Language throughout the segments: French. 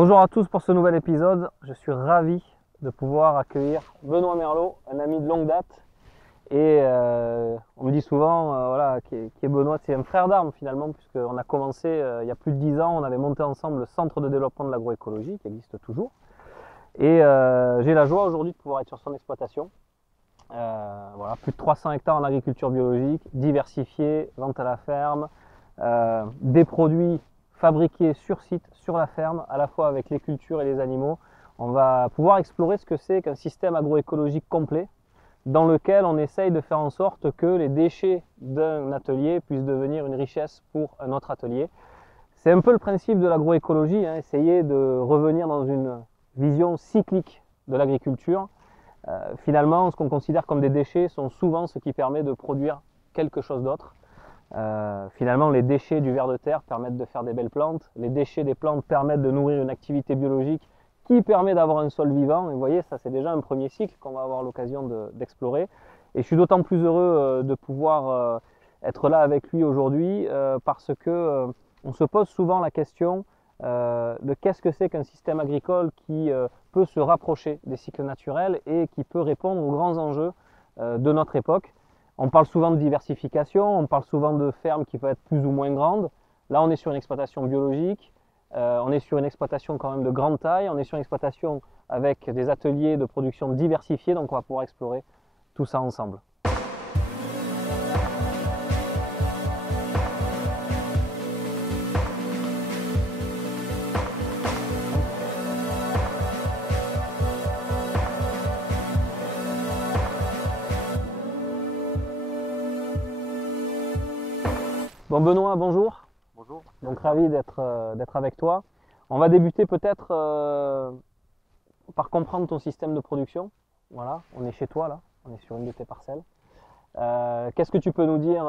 Bonjour à tous pour ce nouvel épisode. Je suis ravi de pouvoir accueillir Benoît Merlot, un ami de longue date. Et on me dit souvent voilà, qui est Benoît, c'est un frère d'armes finalement, puisqu'on a commencé il y a plus de 10 ans, on avait monté ensemble le centre de développement de l'agroécologie qui existe toujours. Et j'ai la joie aujourd'hui de pouvoir être sur son exploitation. Voilà, plus de 300 hectares en agriculture biologique, diversifiée, vente à la ferme, des produits fabriqués sur site, sur la ferme, à la fois avec les cultures et les animaux. On va pouvoir explorer ce que c'est qu'un système agroécologique complet dans lequel on essaye de faire en sorte que les déchets d'un atelier puissent devenir une richesse pour un autre atelier. C'est un peu le principe de l'agroécologie, hein, essayer de revenir dans une vision cyclique de l'agriculture. Finalement, ce qu'on considère comme des déchets sont souvent ce qui permet de produire quelque chose d'autre. Finalement, les déchets du ver de terre permettent de faire des belles plantes. Les déchets des plantes permettent de nourrir une activité biologique qui permet d'avoir un sol vivant. Et vous voyez, ça c'est déjà un premier cycle qu'on va avoir l'occasion d'explorer. Et je suis d'autant plus heureux de pouvoir être là avec lui aujourd'hui parce que on se pose souvent la question de qu'est-ce que c'est qu'un système agricole qui peut se rapprocher des cycles naturels et qui peut répondre aux grands enjeux de notre époque. On parle souvent de diversification, on parle souvent de fermes qui peuvent être plus ou moins grandes. Là, on est sur une exploitation biologique, on est sur une exploitation quand même de grande taille, on est sur une exploitation avec des ateliers de production diversifiés, donc on va pouvoir explorer tout ça ensemble. Bon Benoît, bonjour. Bonjour. Donc ravi d'être avec toi. On va débuter peut-être par comprendre ton système de production. Voilà, on est chez toi là, on est sur une de tes parcelles. Qu'est-ce que tu peux nous dire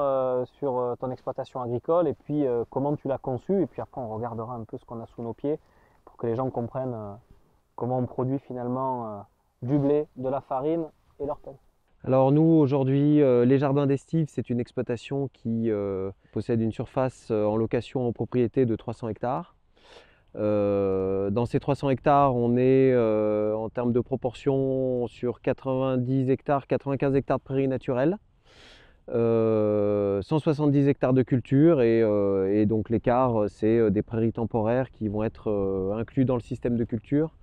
sur ton exploitation agricole et puis comment tu l'as conçue, et puis après on regardera un peu ce qu'on a sous nos pieds pour que les gens comprennent comment on produit finalement du blé, de la farine et l'ortie. Alors nous aujourd'hui, les Jardins d'Estive, c'est une exploitation qui possède une surface en location en propriété de 300 hectares. Dans ces 300 hectares, on est en termes de proportion sur 90 hectares, 95 hectares de prairies naturelles, 170 hectares de culture et donc l'écart, c'est des prairies temporaires qui vont être inclus dans le système de culture,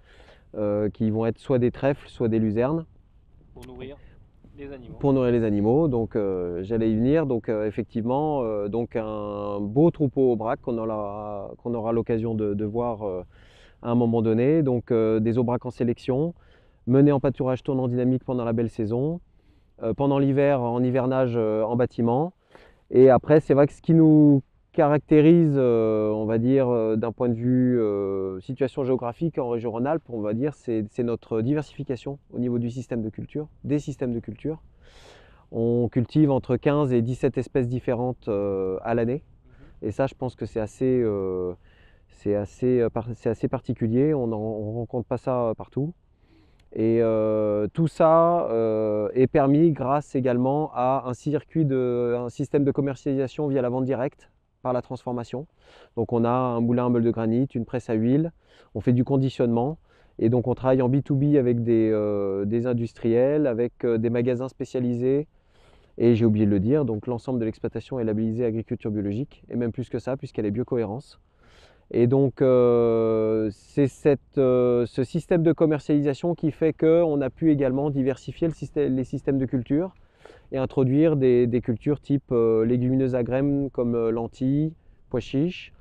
qui vont être soit des trèfles, soit des luzernes. Pour nourrir les animaux. Pour nourrir les animaux, donc j'allais y venir. Donc effectivement, donc un beau troupeau aubrac qu'on aura l'occasion de voir à un moment donné. Donc des aubracs en sélection, menés en pâturage tournant dynamique pendant la belle saison, pendant l'hiver en hivernage en bâtiment. Et après, c'est vrai que ce qui nous caractérise, on va dire, d'un point de vue situation géographique en région Rhône-Alpes, on va dire, c'est notre diversification au niveau du système de culture, des systèmes de culture. On cultive entre 15 et 17 espèces différentes à l'année. Et ça, je pense que c'est assez particulier. On ne rencontre pas ça partout. Et tout ça est permis grâce également à un système de commercialisation via la vente directe par la transformation. Donc on a un moulin à meule de granit, une presse à huile, on fait du conditionnement et donc on travaille en B2B avec des industriels, avec des magasins spécialisés. Et j'ai oublié de le dire, donc l'ensemble de l'exploitation est labellisé agriculture biologique, et même plus que ça, puisqu'elle est biocohérence. Et donc c'est ce système de commercialisation qui fait qu'on a pu également diversifier les systèmes de culture et introduire des cultures type légumineuses à graines comme lentilles, pois chiches,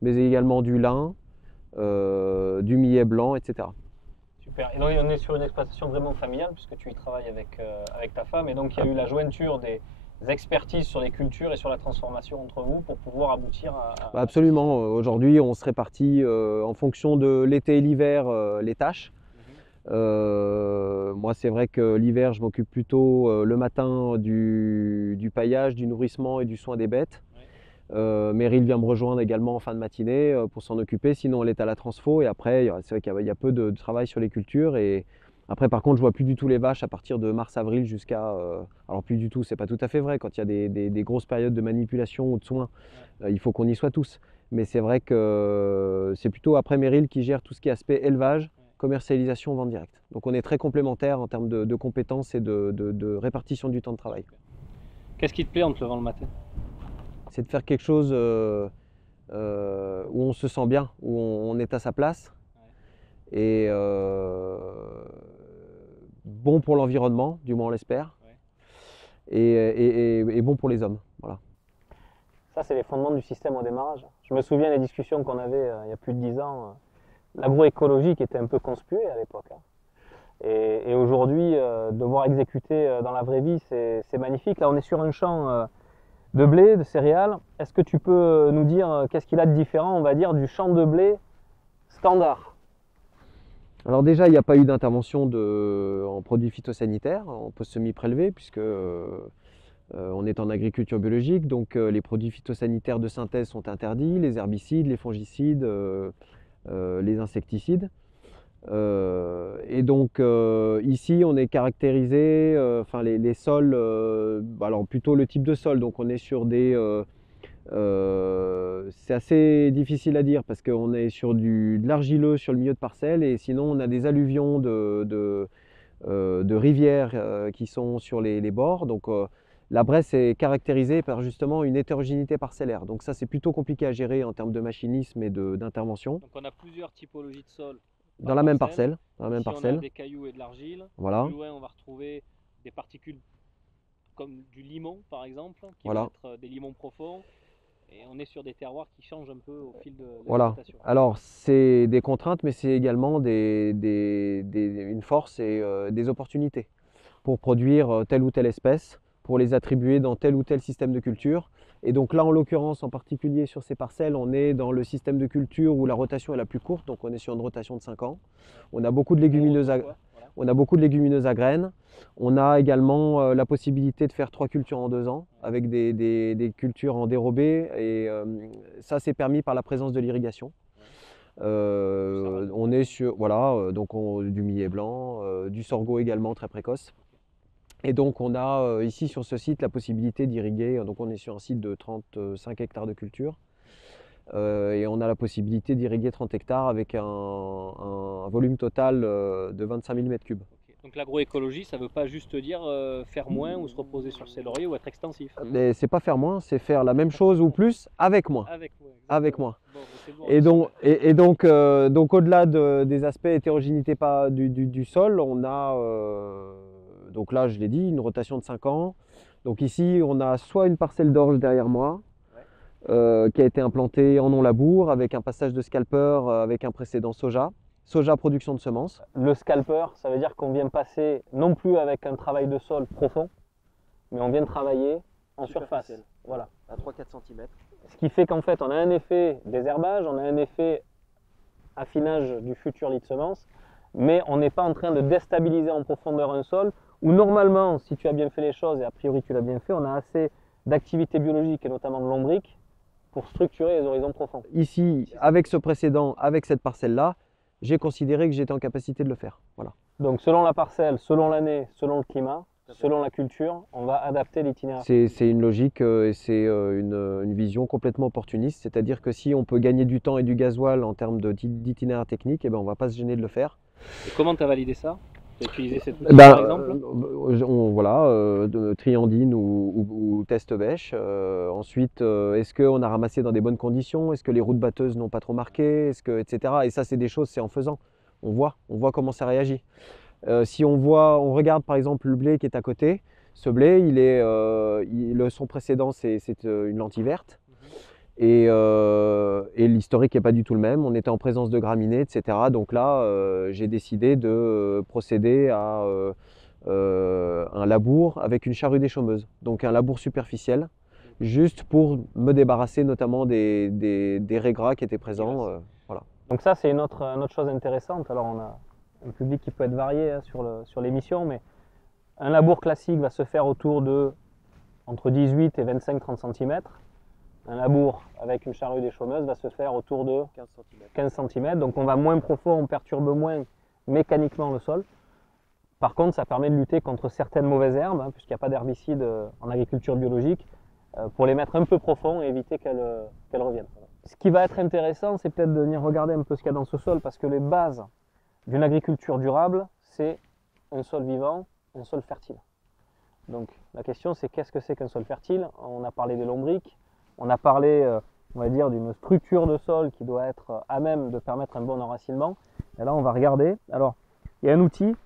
mais également du lin, du millet blanc, etc. Super. Et donc on est sur une exploitation vraiment familiale puisque tu y travailles avec ta femme, et donc il y a eu la jointure des expertises sur les cultures et sur la transformation entre vous pour pouvoir aboutir à Absolument. Aujourd'hui, on se répartit en fonction de l'été et l'hiver les tâches. Moi, c'est vrai que l'hiver, je m'occupe plutôt le matin du paillage, du nourrissement et du soin des bêtes. Meryl vient me rejoindre également en fin de matinée pour s'en occuper. Sinon, elle est à la transfo. Et après, c'est vrai qu'il y a peu de travail sur les cultures. Et Après, par contre, je vois plus du tout les vaches à partir de mars-avril jusqu'à... alors plus du tout, c'est pas tout à fait vrai. Quand il y a des grosses périodes de manipulation ou de soins, il faut qu'on y soit tous. Mais c'est vrai que c'est plutôt après Meryl qui gère tout ce qui est aspect élevage, commercialisation, vente directe. Donc on est très complémentaires en termes de compétences et de répartition du temps de travail. Qu'est-ce qui te plaît en te levant le matin? C'est de faire quelque chose où on se sent bien, où on est à sa place. Et bon pour l'environnement, du moins on l'espère, et bon pour les hommes. Voilà. Ça, c'est les fondements du système au démarrage. Je me souviens des discussions qu'on avait il y a plus de 10 ans. L'agroécologie qui était un peu conspuée à l'époque. Et aujourd'hui, de voir exécuter dans la vraie vie, c'est magnifique. Là, on est sur un champ de blé, de céréales. Est-ce que tu peux nous dire qu'est-ce qu'il a de différent, on va dire, du champ de blé standard? Alors déjà, il n'y a pas eu d'intervention en produits phytosanitaires, en post-semi-prélevés, puisque on est en agriculture biologique, donc les produits phytosanitaires de synthèse sont interdits, les herbicides, les fongicides, les insecticides. Et donc ici, on est caractérisé, enfin les sols, alors plutôt le type de sol, donc on est sur des... c'est assez difficile à dire parce qu'on est sur de l'argileux sur le milieu de parcelle et sinon on a des alluvions de rivières qui sont sur les bords. Donc la Bresse est caractérisée par justement une hétérogénéité parcellaire. Donc ça c'est plutôt compliqué à gérer en termes de machinisme et d'intervention. Donc on a plusieurs typologies de sol dans la même parcelle. Dans la même Ici, parcelle. on a des cailloux et de l'argile. Voilà. Plus loin, on va retrouver des particules comme du limon, par exemple, qui Voilà. vont être des limons profonds. Et on est sur des terroirs qui changent un peu au fil de voilà. l'exploitation. Alors, c'est des contraintes, mais c'est également une force et des opportunités pour produire telle ou telle espèce, pour les attribuer dans tel ou tel système de culture. Et donc là, en l'occurrence, en particulier sur ces parcelles, on est dans le système de culture où la rotation est la plus courte, donc on est sur une rotation de 5 ans. On a beaucoup de légumineuses à graines. On a également la possibilité de faire 3 cultures en 2 ans, avec des cultures en dérobé, et ça c'est permis par la présence de l'irrigation. On est sur donc du millet blanc, du sorgho également très précoce. Et donc on a ici sur ce site la possibilité d'irriguer, donc on est sur un site de 35 hectares de culture, et on a la possibilité d'irriguer 30 hectares avec un volume total de 25 000 m3. Donc l'agroécologie, ça ne veut pas juste dire faire moins ou se reposer sur ses lauriers ou être extensif. Mais c'est pas faire moins, c'est faire la même chose ou plus avec moins. Avec moins. Bon, et donc au-delà des aspects hétérogénéité du sol, on a, donc là je l'ai dit, une rotation de 5 ans. Donc ici on a soit une parcelle d'orge derrière moi, qui a été implantée en non-labour avec un passage de scalper avec un précédent soja production de semences. Le scalper, ça veut dire qu'on vient passer non plus avec un travail de sol profond, mais on vient travailler en surface. Voilà. À 3-4 cm. Ce qui fait qu'en fait, on a un effet désherbage, on a un effet affinage du futur lit de semences, mais on n'est pas en train de déstabiliser en profondeur un sol où normalement, si tu as bien fait les choses, et a priori tu l'as bien fait, on a assez d'activité biologique et notamment de lombriques pour structurer les horizons profonds. Ici, avec ce précédent, avec cette parcelle-là, j'ai considéré que j'étais en capacité de le faire. Voilà. Donc selon la parcelle, selon l'année, selon le climat, selon la culture, on va adapter l'itinéraire. C'est une logique et c'est une vision complètement opportuniste. C'est-à-dire que si on peut gagner du temps et du gasoil en termes d'itinéraire technique, eh ben on ne va pas se gêner de le faire. Et comment tu as validé ça? Tu as utilisé cette outil par exemple Triandine ou test bêche. Ensuite, est-ce qu'on a ramassé dans des bonnes conditions? Est-ce que les routes batteuses n'ont pas trop marqué? Etc. Et ça, c'est des choses, c'est en faisant. On voit comment ça réagit. Si on regarde par exemple le blé qui est à côté, ce blé, son précédent, c'est une lentille verte. Et l'historique n'est pas du tout le même. On était en présence de graminées, etc. Donc là, j'ai décidé de procéder à un labour avec une charrue déchaumeuse. Donc un labour superficiel, juste pour me débarrasser notamment des raies qui étaient présents. Voilà. Donc ça, c'est une autre chose intéressante. Alors on a un public qui peut être varié hein, sur l'émission, mais un labour classique va se faire autour de entre 18 et 25-30 cm. Un labour avec une charrue déchaumeuse va se faire autour de 15 cm. Donc on va moins profond, on perturbe moins mécaniquement le sol. Par contre, ça permet de lutter contre certaines mauvaises herbes, hein, puisqu'il n'y a pas d'herbicides en agriculture biologique, pour les mettre un peu profond et éviter qu'elles reviennent. Ce qui va être intéressant, c'est peut-être de venir regarder un peu ce qu'il y a dans ce sol, parce que les bases d'une agriculture durable, c'est un sol vivant, un sol fertile. Donc la question, c'est qu'est-ce que c'est qu'un sol fertile? On a parlé des lombriques, on a parlé, on va dire, d'une structure de sol qui doit être à même de permettre un bon enracinement. Et là, on va regarder. Alors, il y a un outil.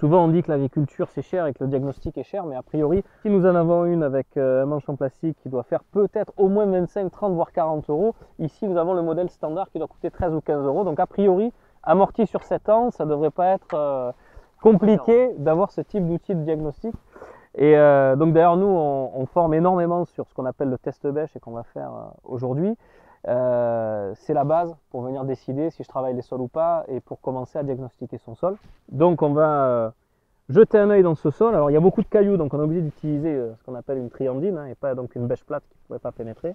Souvent, on dit que l'agriculture, c'est cher et que le diagnostic est cher, mais a priori, si nous en avons une avec un manche en plastique qui doit faire peut-être au moins 25, 30, voire 40 euros, ici, nous avons le modèle standard qui doit coûter 13 ou 15 euros. Donc, a priori, amorti sur 7 ans, ça ne devrait pas être compliqué d'avoir ce type d'outil de diagnostic. Et donc d'ailleurs nous on forme énormément sur ce qu'on appelle le test bêche et qu'on va faire aujourd'hui. C'est la base pour venir décider si je travaille les sols ou pas et pour commencer à diagnostiquer son sol. Donc on va jeter un œil dans ce sol. Alors il y a beaucoup de cailloux, donc on est obligé d'utiliser ce qu'on appelle une triandine, hein, et pas donc une bêche plate qui ne pourrait pas pénétrer.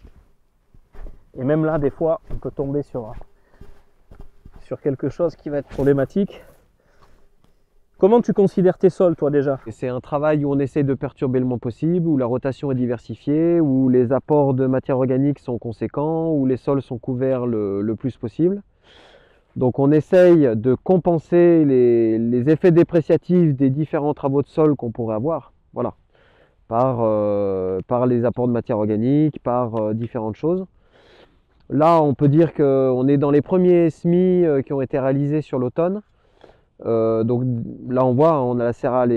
Et même là des fois on peut tomber sur quelque chose qui va être problématique. Comment tu considères tes sols, toi, déjà? C'est un travail où on essaie de perturber le moins possible, où la rotation est diversifiée, où les apports de matière organique sont conséquents, où les sols sont couverts le plus possible. Donc on essaye de compenser les effets dépréciatifs des différents travaux de sol qu'on pourrait avoir, voilà, par les apports de matière organique, par différentes choses. Là, on peut dire qu'on est dans les premiers semis qui ont été réalisés sur l'automne. Donc là on voit, on a la céréale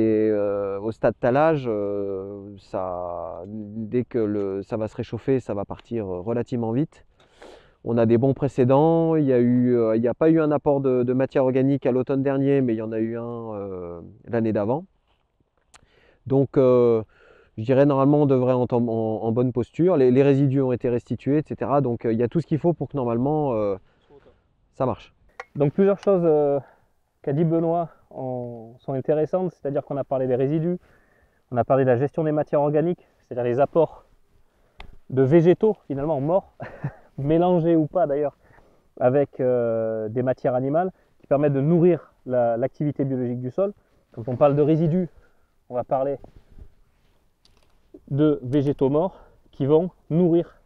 au stade talage, dès que ça va se réchauffer, ça va partir relativement vite. On a des bons précédents, il n'y a pas eu un apport de matière organique à l'automne dernier, mais il y en a eu un l'année d'avant. Donc je dirais normalement on devrait être en bonne posture, les résidus ont été restitués, etc. Donc il y a tout ce qu'il faut pour que normalement ça marche. Donc plusieurs choses qu'a dit Benoît sont intéressantes, c'est-à-dire qu'on a parlé des résidus, on a parlé de la gestion des matières organiques, c'est-à-dire les apports de végétaux finalement morts, mélangés ou pas d'ailleurs, avec des matières animales qui permettent de nourrir l'activité biologique du sol. Quand on parle de résidus, on va parler de végétaux morts qui vont nourrir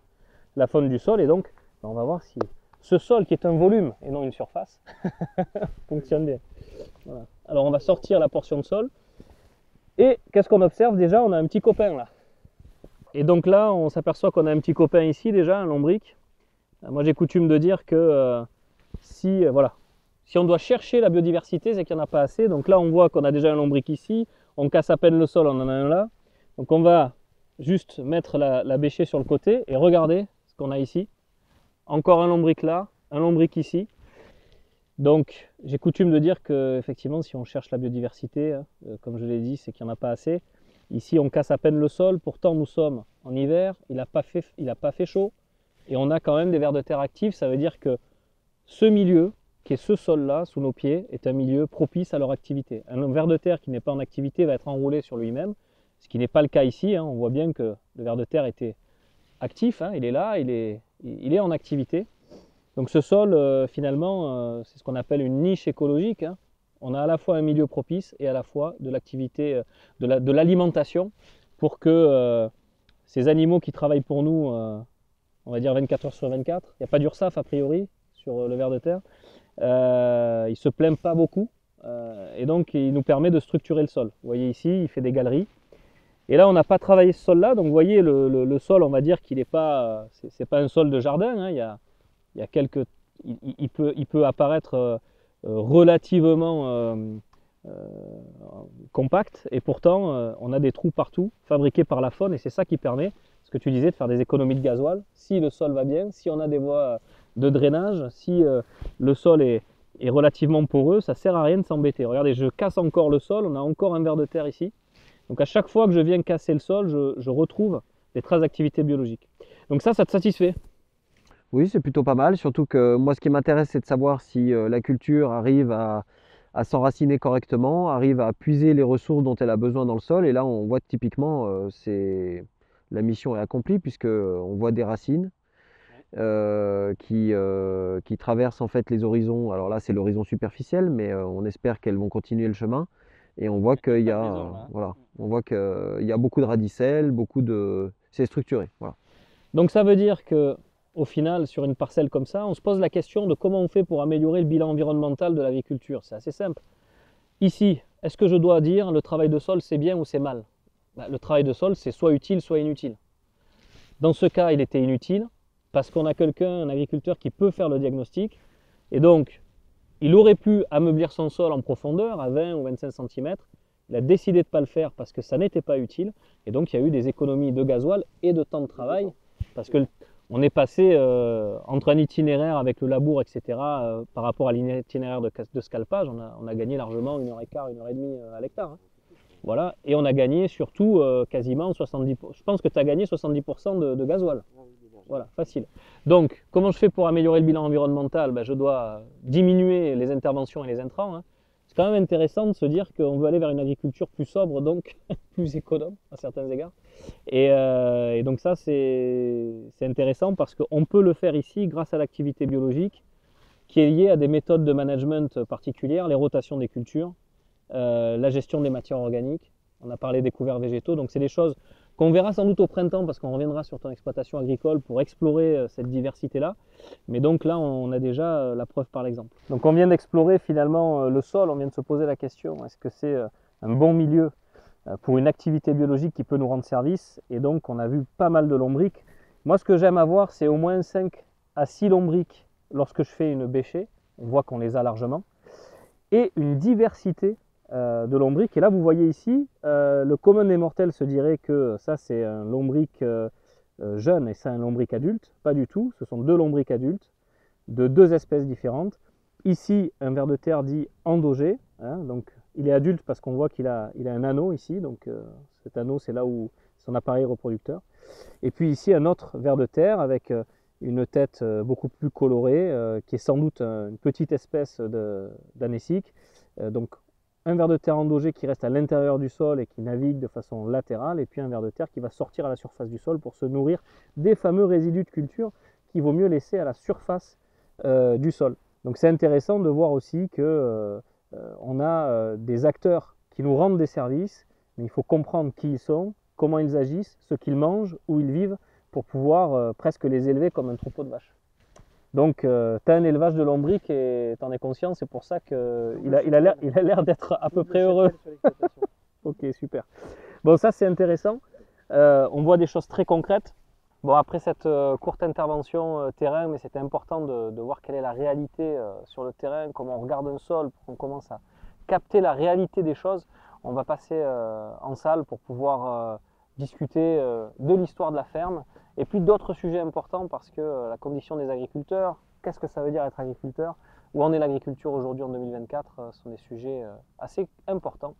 la faune du sol, et donc on va voir si ce sol qui est un volume et non une surface fonctionne bien. Voilà. Alors on va sortir la portion de sol et qu'est-ce qu'on observe déjà? On a un petit copain là. Et donc là on s'aperçoit qu'on a un petit copain ici déjà, un lombric. Moi j'ai coutume de dire que si on doit chercher la biodiversité, c'est qu'il n'y en a pas assez. Donc là on voit qu'on a déjà un lombric ici, on casse à peine le sol, on en a un là. Donc on va juste mettre la bêchée sur le côté et regarder ce qu'on a ici. Encore un lombric là, un lombric ici. Donc j'ai coutume de dire que effectivement si on cherche la biodiversité, comme je l'ai dit, c'est qu'il n'y en a pas assez. Ici on casse à peine le sol, pourtant nous sommes en hiver, il n'a pas fait chaud et on a quand même des vers de terre actifs. Ça veut dire que ce milieu, qui est ce sol là sous nos pieds, est un milieu propice à leur activité. Un ver de terre qui n'est pas en activité va être enroulé sur lui-même, ce qui n'est pas le cas ici, hein. On voit bien que le ver de terre était actif, hein. Il est là, il est en activité. Donc ce sol, finalement, c'est ce qu'on appelle une niche écologique, hein. On a à la fois un milieu propice et à la fois de l'activité, de l'alimentation pour que ces animaux qui travaillent pour nous, on va dire 24 heures sur 24, il n'y a pas d'URSSAF a priori sur le ver de terre, ils ne se plaignent pas beaucoup et donc il nous permet de structurer le sol. Vous voyez ici, il fait des galeries. Et là, on n'a pas travaillé ce sol-là, donc vous voyez, le sol, on va dire qu'il n'est pas, c'est pas un sol de jardin, hein. Il y a quelques, il peut apparaître relativement compact, et pourtant, on a des trous partout, fabriqués par la faune, et c'est ça qui permet, ce que tu disais, de faire des économies de gasoil. Si le sol va bien, si on a des voies de drainage, si le sol est relativement poreux, ça ne sert à rien de s'embêter. Regardez, je casse encore le sol, on a encore un ver de terre ici. Donc à chaque fois que je viens casser le sol, je retrouve des traces d'activité biologique. Donc ça te satisfait? Oui, c'est plutôt pas mal, surtout que moi ce qui m'intéresse c'est de savoir si la culture arrive à s'enraciner correctement, arrive à puiser les ressources dont elle a besoin dans le sol. Et là on voit que typiquement la mission est accomplie puisque on voit des racines qui traversent en fait les horizons. Alors là c'est l'horizon superficiel, mais on espère qu'elles vont continuer le chemin. Et on voit qu'il y Pas de a, maison, là, hein. voilà, on voit qu'il y a beaucoup de radicelles, c'est structuré. Voilà. Donc ça veut dire que au final, sur une parcelle comme ça, on se pose la question de comment on fait pour améliorer le bilan environnemental de l'agriculture. C'est assez simple. Ici, est-ce que je dois dire le travail de sol c'est bien ou c'est mal? Le travail de sol c'est soit utile, soit inutile. Dans ce cas, il était inutile parce qu'on a quelqu'un, un agriculteur qui peut faire le diagnostic et donc il aurait pu ameublir son sol en profondeur à 20 ou 25 cm. Il a décidé de ne pas le faire parce que ça n'était pas utile. Et donc, il y a eu des économies de gasoil et de temps de travail. Parce qu'on est passé entre un itinéraire avec le labour, etc., par rapport à l'itinéraire de scalpage, on a gagné largement 1h15, 1h30 à l'hectare. Hein. Voilà. Et on a gagné surtout quasiment 70%. Je pense que tu as gagné 70% de gasoil. Voilà, facile. Donc, comment je fais pour améliorer le bilan environnemental? Je dois diminuer les interventions et les intrants. Hein. C'est quand même intéressant de se dire qu'on veut aller vers une agriculture plus sobre, donc plus économe à certains égards. Et donc ça, c'est intéressant parce qu'on peut le faire ici grâce à l'activité biologique qui est liée à des méthodes de management particulières, les rotations des cultures, la gestion des matières organiques. On a parlé des couverts végétaux, donc c'est des choses qu'on verra sans doute au printemps parce qu'on reviendra sur ton exploitation agricole pour explorer cette diversité-là. Mais donc là, on a déjà la preuve par l'exemple. Donc on vient d'explorer finalement le sol, on vient de se poser la question, est-ce que c'est un bon milieu pour une activité biologique qui peut nous rendre service? Et donc on a vu pas mal de lombriques. Moi ce que j'aime avoir, c'est au moins 5 à 6 lombriques lorsque je fais une bêchée. On voit qu'on les a largement. Et une diversité de lombriques. Et là, vous voyez ici, le commun des mortels se dirait que ça, c'est un lombric jeune et ça, un lombric adulte. Pas du tout. Ce sont deux lombrics adultes de deux espèces différentes. Ici, un ver de terre dit endogé. Hein, donc, il est adulte parce qu'on voit qu'il a un anneau ici. Donc, cet anneau, c'est là où son appareil reproducteur. Et puis ici, un autre ver de terre avec une tête beaucoup plus colorée, qui est sans doute une petite espèce d'anécique. Donc, un ver de terre endogé qui reste à l'intérieur du sol et qui navigue de façon latérale, et puis un ver de terre qui va sortir à la surface du sol pour se nourrir des fameux résidus de culture qu'il vaut mieux laisser à la surface du sol. Donc c'est intéressant de voir aussi que on a des acteurs qui nous rendent des services, mais il faut comprendre qui ils sont, comment ils agissent, ce qu'ils mangent, où ils vivent, pour pouvoir presque les élever comme un troupeau de vaches. Donc, tu as un élevage de lombriques et tu en es conscient, c'est pour ça qu'il a l'air d'être à peu près heureux. Ok, super. Bon, ça c'est intéressant. On voit des choses très concrètes. Bon, après cette courte intervention terrain, mais c'était important de voir quelle est la réalité sur le terrain, comment on regarde un sol, pour qu'on commence à capter la réalité des choses. On va passer en salle pour pouvoir discuter de l'histoire de la ferme et puis d'autres sujets importants parce que la condition des agriculteurs, qu'est-ce que ça veut dire être agriculteur, où en est l'agriculture aujourd'hui en 2024, sont des sujets assez importants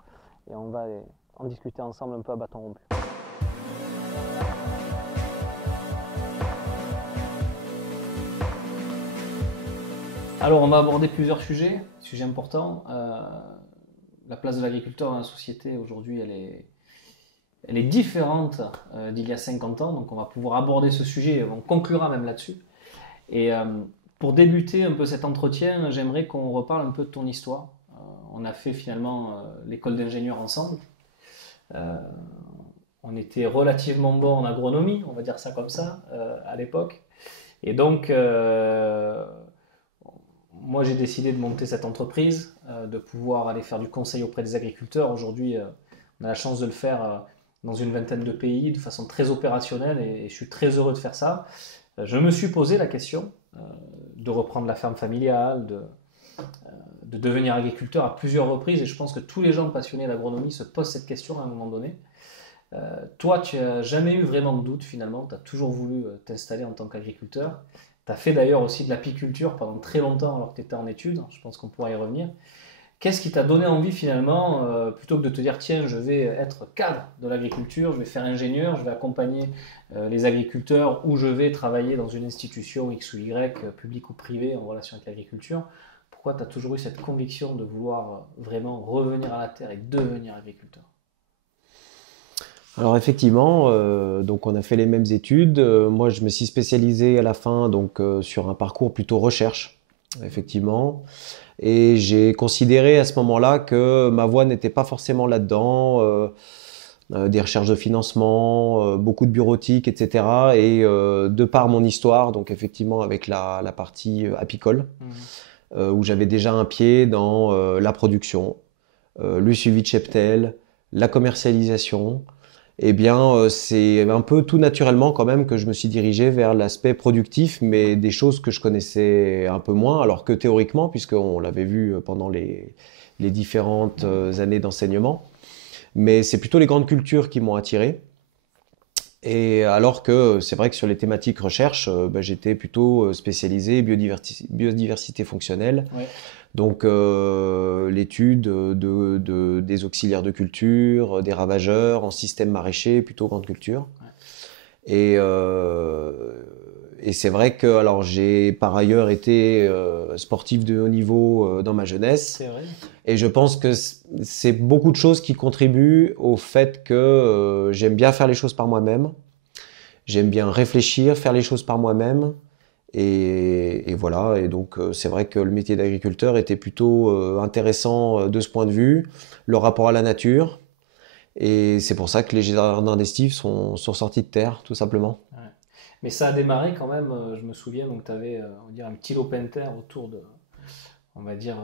et on va en discuter ensemble un peu à bâton rompu. Alors on va aborder plusieurs sujets importants. La place de l'agriculteur dans la société aujourd'hui, elle est différente d'il y a 50 ans, donc on va pouvoir aborder ce sujet, on conclura même là-dessus. Et pour débuter un peu cet entretien, j'aimerais qu'on reparle un peu de ton histoire. On a fait finalement l'école d'ingénieur ensemble. On était relativement bon en agronomie, on va dire ça comme ça, à l'époque. Et donc, moi j'ai décidé de monter cette entreprise, de pouvoir aller faire du conseil auprès des agriculteurs. Aujourd'hui, on a la chance de le faire dans une vingtaine de pays de façon très opérationnelle et je suis très heureux de faire ça. Je me suis posé la question de reprendre la ferme familiale, de devenir agriculteur à plusieurs reprises et je pense que tous les gens passionnés d'agronomie se posent cette question à un moment donné. Toi, tu n'as jamais eu vraiment de doute finalement, tu as toujours voulu t'installer en tant qu'agriculteur. Tu as fait d'ailleurs aussi de l'apiculture pendant très longtemps alors que tu étais en études, je pense qu'on pourra y revenir. Qu'est-ce qui t'a donné envie finalement, plutôt que de te dire tiens je vais être cadre de l'agriculture, je vais faire ingénieur, je vais accompagner les agriculteurs ou je vais travailler dans une institution X ou Y, publique ou privée en relation avec l'agriculture? Pourquoi tu as toujours eu cette conviction de vouloir vraiment revenir à la terre et devenir agriculteur? Alors effectivement, donc on a fait les mêmes études. Moi, je me suis spécialisé à la fin donc sur un parcours plutôt recherche. effectivement. Et j'ai considéré à ce moment-là que ma voie n'était pas forcément là-dedans. Des recherches de financement, beaucoup de bureautique, etc. Et de par mon histoire, donc effectivement avec la partie apicole, où j'avais déjà un pied dans la production, le suivi de cheptel, la commercialisation, eh bien c'est un peu tout naturellement quand même que je me suis dirigé vers l'aspect productif, mais des choses que je connaissais un peu moins, alors que théoriquement, puisqu'on l'avait vu pendant les différentes années d'enseignement. Mais c'est plutôt les grandes cultures qui m'ont attiré. Et alors que c'est vrai que sur les thématiques recherche, j'étais plutôt spécialisé biodiversité fonctionnelle. Ouais. Donc l'étude des auxiliaires de culture, des ravageurs en système maraîcher, plutôt grande culture. Ouais. Et c'est vrai que alors j'ai par ailleurs été sportif de haut niveau dans ma jeunesse. C'est vrai. Et je pense que c'est beaucoup de choses qui contribuent au fait que j'aime bien faire les choses par moi-même. J'aime bien réfléchir, faire les choses par moi-même. Et voilà. Et donc, c'est vrai que le métier d'agriculteur était plutôt intéressant de ce point de vue. Le rapport à la nature. Et c'est pour ça que les jardins d'estive sont sortis de terre, tout simplement. Ouais. Mais ça a démarré quand même, je me souviens, donc tu avais on va dire un petit lopin de terre autour de, on va dire,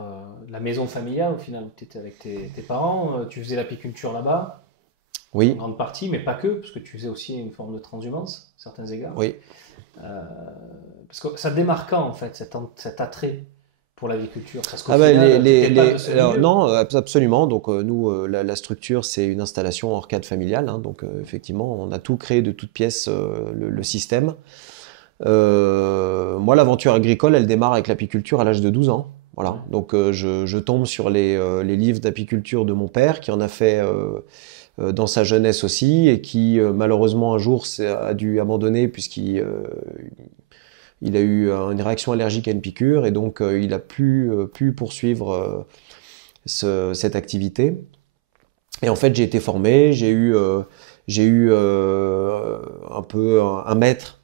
la maison familiale au final, où tu étais avec tes parents, tu faisais l'apiculture là-bas, en Oui, grande partie, mais pas que, parce que tu faisais aussi une forme de transhumance, à certains égards. oui. Parce que ça démarquait en fait cet attrait pour l'aviculture, parce qu'au Ah bah, final, tu n'étais pas de ce alors, milieu. non, absolument. Donc nous, la structure, c'est une installation hors cadre familial, hein. Donc effectivement, on a tout créé de toutes pièces, le système. Moi, l'aventure agricole, elle démarre avec l'apiculture à l'âge de 12 ans. Voilà. Ouais. Donc je tombe sur les livres d'apiculture de mon père, qui en a fait dans sa jeunesse aussi, et qui malheureusement un jour a dû abandonner il a eu une réaction allergique à une piqûre, et donc il a pu poursuivre cette activité. Et en fait, j'ai été formé, j'ai eu un peu un maître,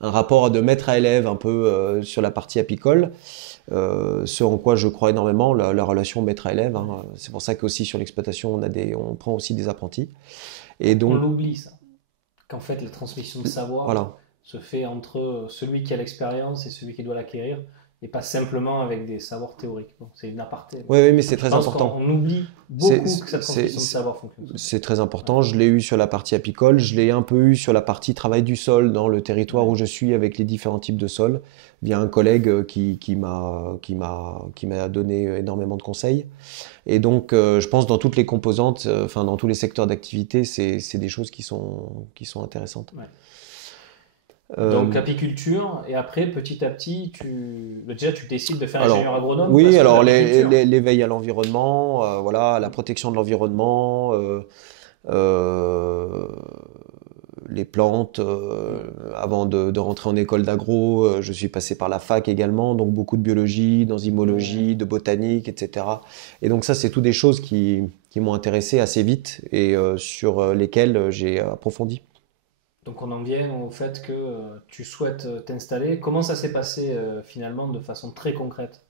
un rapport de maître à élève un peu sur la partie apicole, ce en quoi je crois énormément, la relation maître à élève, hein. C'est pour ça qu'aussi sur l'exploitation, on prend aussi des apprentis. Et On donc, l'oublie ça, qu'en fait la transmission de savoir voilà. se fait entre celui qui a l'expérience et celui qui doit l'acquérir, et pas simplement avec des savoirs théoriques. Bon, c'est une aparté. Oui, oui, mais c'est Je très pense important. qu'on oublie C'est beaucoup que cette transmission de savoir fonctionne. c'est très important. Je l'ai eu sur la partie apicole, je l'ai un peu eu sur la partie travail du sol dans le territoire où je suis avec les différents types de sols, via un collègue qui m'a donné énormément de conseils. Et donc, je pense dans toutes les composantes, enfin dans tous les secteurs d'activité, c'est des choses qui sont intéressantes. Ouais. Euh, Donc apiculture, et après petit à petit, déjà tu décides de faire alors, ingénieur agronome oui, parce que alors l'apiculture. l'éveil à l'environnement, voilà, la protection de l'environnement, euh, les plantes. Avant de rentrer en école d'agro, je suis passé par la fac également, donc beaucoup de biologie, d'enzymologie, de botanique, etc. Et donc ça, c'est toutes des choses qui m'ont intéressé assez vite et sur lesquelles j'ai approfondi. Donc on en vient au fait que tu souhaites t'installer. Comment ça s'est passé finalement de façon très concrète?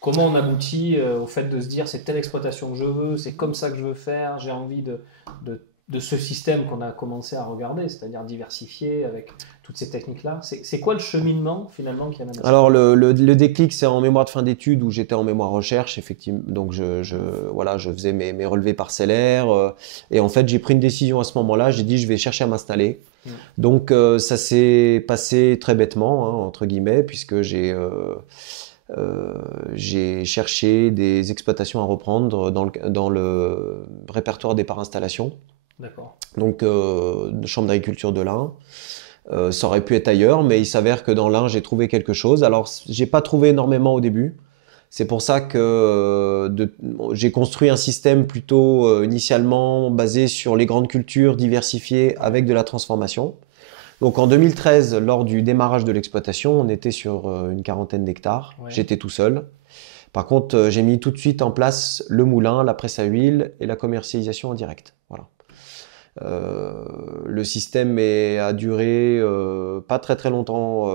Comment on aboutit au fait de se dire c'est telle exploitation que je veux, c'est comme ça que je veux faire, j'ai envie de ce système qu'on a commencé à regarder, c'est-à-dire diversifié avec toutes ces techniques-là. C'est quoi le cheminement finalement qui amène à ça? Alors le déclic, c'est en mémoire de fin d'études où j'étais en mémoire recherche, effectivement. Donc voilà, je faisais mes relevés parcellaires, et en fait j'ai pris une décision à ce moment-là. J'ai dit je vais chercher à m'installer. Mm. Donc ça s'est passé très bêtement, hein, entre guillemets, puisque j'ai cherché des exploitations à reprendre dans le répertoire des par installation. D'accord. Donc de chambre d'agriculture de l'Ain. Ça aurait pu être ailleurs, mais il s'avère que dans l'Ain, j'ai trouvé quelque chose. Alors, j'ai pas trouvé énormément au début. C'est pour ça que j'ai construit un système plutôt initialement basé sur les grandes cultures diversifiées avec de la transformation. Donc en 2013, lors du démarrage de l'exploitation, on était sur une quarantaine d'hectares. Ouais. J'étais tout seul. Par contre, j'ai mis tout de suite en place le moulin, la presse à huile et la commercialisation en direct. Voilà. Le système a duré pas très très longtemps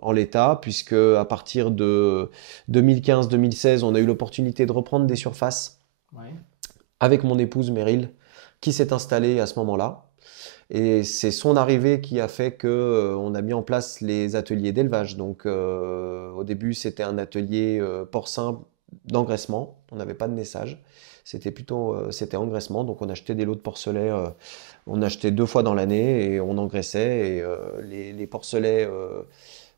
en l'état, puisque à partir de 2015-2016, on a eu l'opportunité de reprendre des surfaces Ouais. avec mon épouse Meryl, qui s'est installée à ce moment-là. Et c'est son arrivée qui a fait que on a mis en place les ateliers d'élevage. Donc au début, c'était un atelier porcin d'engraissement. On n'avait pas de naissage. C'était plutôt c'était engraissement. Donc on achetait des lots de porcelets. On achetait 2 fois dans l'année et on engraissait. Et les porcelets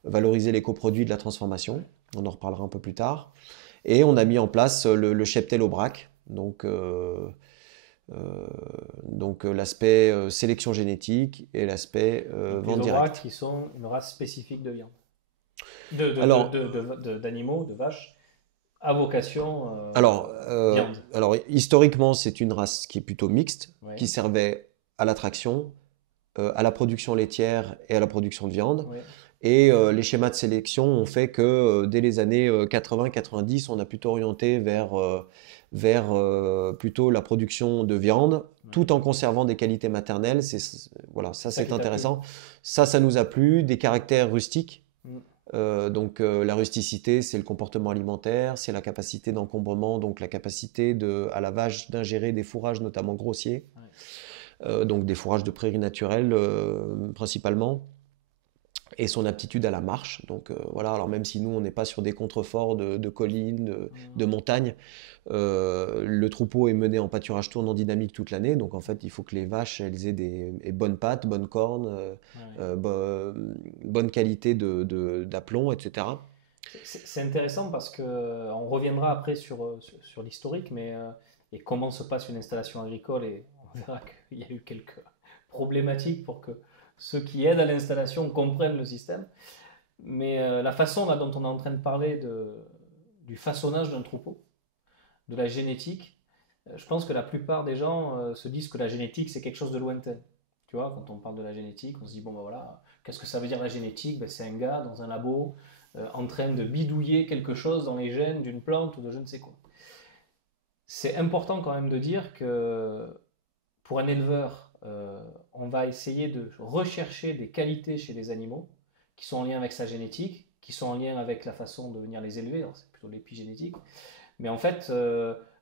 valorisaient les coproduits de la transformation. On en reparlera un peu plus tard. Et on a mis en place le cheptel Aubrac. Euh, l'aspect sélection génétique et l'aspect Donc les vente Aubrac directe. qui sont une race spécifique de viande, Alors, d'animaux, de vaches, à vocation alors, viande. historiquement, c'est une race qui est plutôt mixte, Oui, qui servait à l'attraction, à la production laitière et à la production de viande. oui, Et les schémas de sélection ont fait que dès les années 80-90, on a plutôt orienté vers plutôt la production de viande, oui. tout en conservant des qualités maternelles. Voilà, ça C'est ça c'est qui t'a plu. intéressant. Ça nous a plu. Des caractères rustiques. Mm. La rusticité, c'est le comportement alimentaire, c'est la capacité d'encombrement, donc la capacité à la vache d'ingérer des fourrages, notamment grossiers, donc des fourrages de prairies naturelles principalement, et son aptitude à la marche. Donc voilà, alors même si nous, on n'est pas sur des contreforts de collines, de montagnes, le troupeau est mené en pâturage tournant dynamique toute l'année. Donc en fait, il faut que les vaches, elles aient des bonnes pattes, bonnes cornes, bonne qualité d'aplomb, etc. C'est intéressant parce que on reviendra après sur l'historique, mais et comment se passe une installation agricole et on verra qu'il y a eu quelques problématiques pour que ceux qui aident à l'installation comprennent le système. Mais la façon là, dont on est en train de parler du façonnage d'un troupeau, de la génétique, je pense que la plupart des gens se disent que la génétique c'est quelque chose de lointain. Tu vois, quand on parle de la génétique, on se dit bon ben voilà, qu'est-ce que ça veut dire la génétique? Ben, c'est un gars dans un labo en train de bidouiller quelque chose dans les gènes d'une plante ou de je ne sais quoi. C'est important quand même de dire que pour un éleveur, on va essayer de rechercher des qualités chez les animaux qui sont en lien avec sa génétique, qui sont en lien avec la façon de venir les élever, c'est plutôt l'épigénétique. Mais en fait,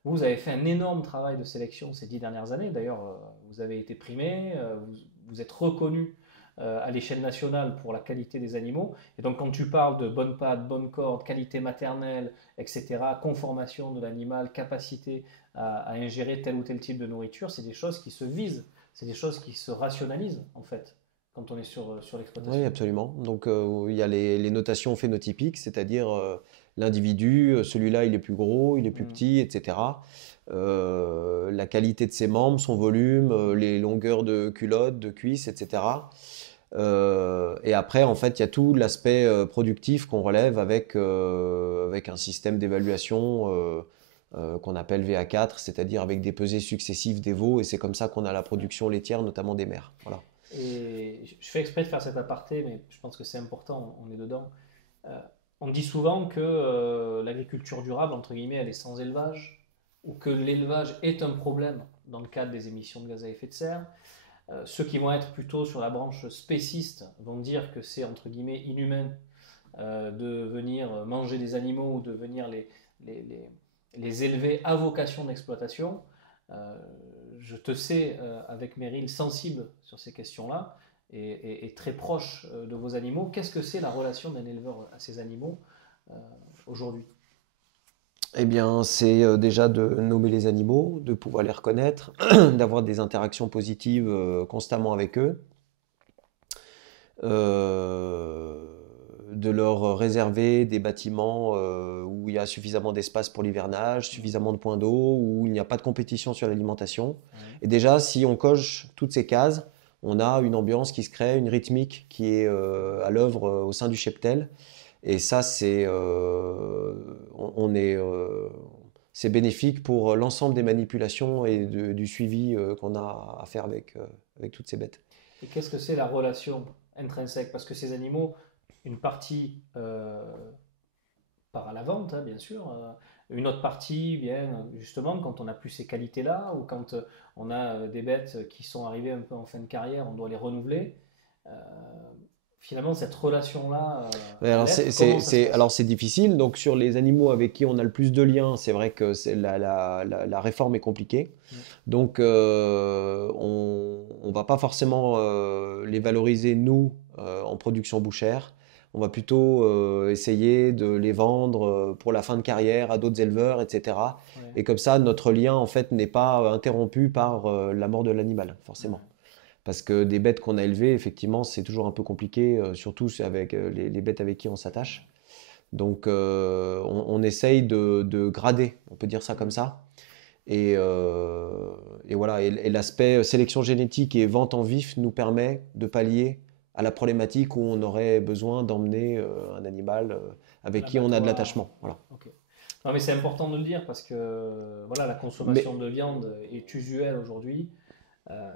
vous avez fait un énorme travail de sélection ces 10 dernières années. D'ailleurs, vous avez été primé, vous êtes reconnu à l'échelle nationale pour la qualité des animaux. Et donc, quand tu parles de bonne patte, bonne corde, qualité maternelle, etc., conformation de l'animal, capacité à ingérer tel ou tel type de nourriture, c'est des choses qui se visent, c'est des choses qui se rationalisent, en fait, quand on est sur Oui, l'exploitation. absolument. Donc, il y a les notations phénotypiques, c'est-à-dire l'individu, celui-là, il est plus gros, il est plus Mm. petit, etc. La qualité de ses membres, son volume, les longueurs de culottes, de cuisses, etc. Et après, en fait, il y a tout l'aspect productif qu'on relève avec un système d'évaluation qu'on appelle VA4, c'est-à-dire avec des pesées successives des veaux, et c'est comme ça qu'on a la production laitière, notamment des mères. Voilà. Et je fais exprès de faire cet aparté, mais je pense que c'est important, on est dedans. Euh, on dit souvent que l'agriculture durable, entre guillemets, elle est sans élevage, ou que l'élevage est un problème dans le cadre des émissions de gaz à effet de serre. Ceux qui vont être plutôt sur la branche spéciste vont dire que c'est, entre guillemets, inhumain de venir manger des animaux ou de venir les, les, les élever à vocation d'exploitation. Euh, je te sais, avec Meryl, sensible sur ces questions-là et très proche de vos animaux. Qu'est-ce que c'est la relation d'un éleveur à ses animaux aujourd'hui? Eh bien, c'est déjà de nommer les animaux, de pouvoir les reconnaître, d'avoir des interactions positives constamment avec eux, euh, de leur réserver des bâtiments où il y a suffisamment d'espace pour l'hivernage, suffisamment de points d'eau, où il n'y a pas de compétition sur l'alimentation. Ouais. Et déjà, si on coche toutes ces cases, on a une ambiance qui se crée, une rythmique qui est à l'œuvre au sein du cheptel. Et ça, c'est bénéfique pour l'ensemble des manipulations et du suivi qu'on a à faire avec toutes ces bêtes. Et qu'est-ce que c'est la relation intrinsèque? Parce que ces animaux, une partie part à la vente, hein, bien sûr. Une autre partie vient justement quand on n'a plus ces qualités-là ou quand on a des bêtes qui sont arrivées un peu en fin de carrière, on doit les renouveler. Euh, finalement, cette relation-là, Ouais, à l'être, comment ça se passe? alors c'est difficile. Donc sur les animaux avec qui on a le plus de liens, c'est vrai que la réforme est compliquée. Mm. Donc on va pas forcément les valoriser nous en production bouchère. On va plutôt essayer de les vendre pour la fin de carrière à d'autres éleveurs, etc. Ouais. Et comme ça, notre lien en fait n'est pas interrompu par la mort de l'animal, forcément. Ouais. Parce que des bêtes qu'on a élevées, effectivement, c'est toujours un peu compliqué, surtout avec les bêtes avec qui on s'attache. Donc, on essaye de grader, on peut dire ça comme ça. Et, euh, et voilà. Et l'aspect sélection génétique et vente en vif nous permet de pallier à la problématique où on aurait besoin d'emmener un animal À avec qui on a de l'abattoir. l'attachement. Voilà. Ok. Non, mais c'est important de le dire parce que voilà, la Mais, consommation de viande est usuelle aujourd'hui.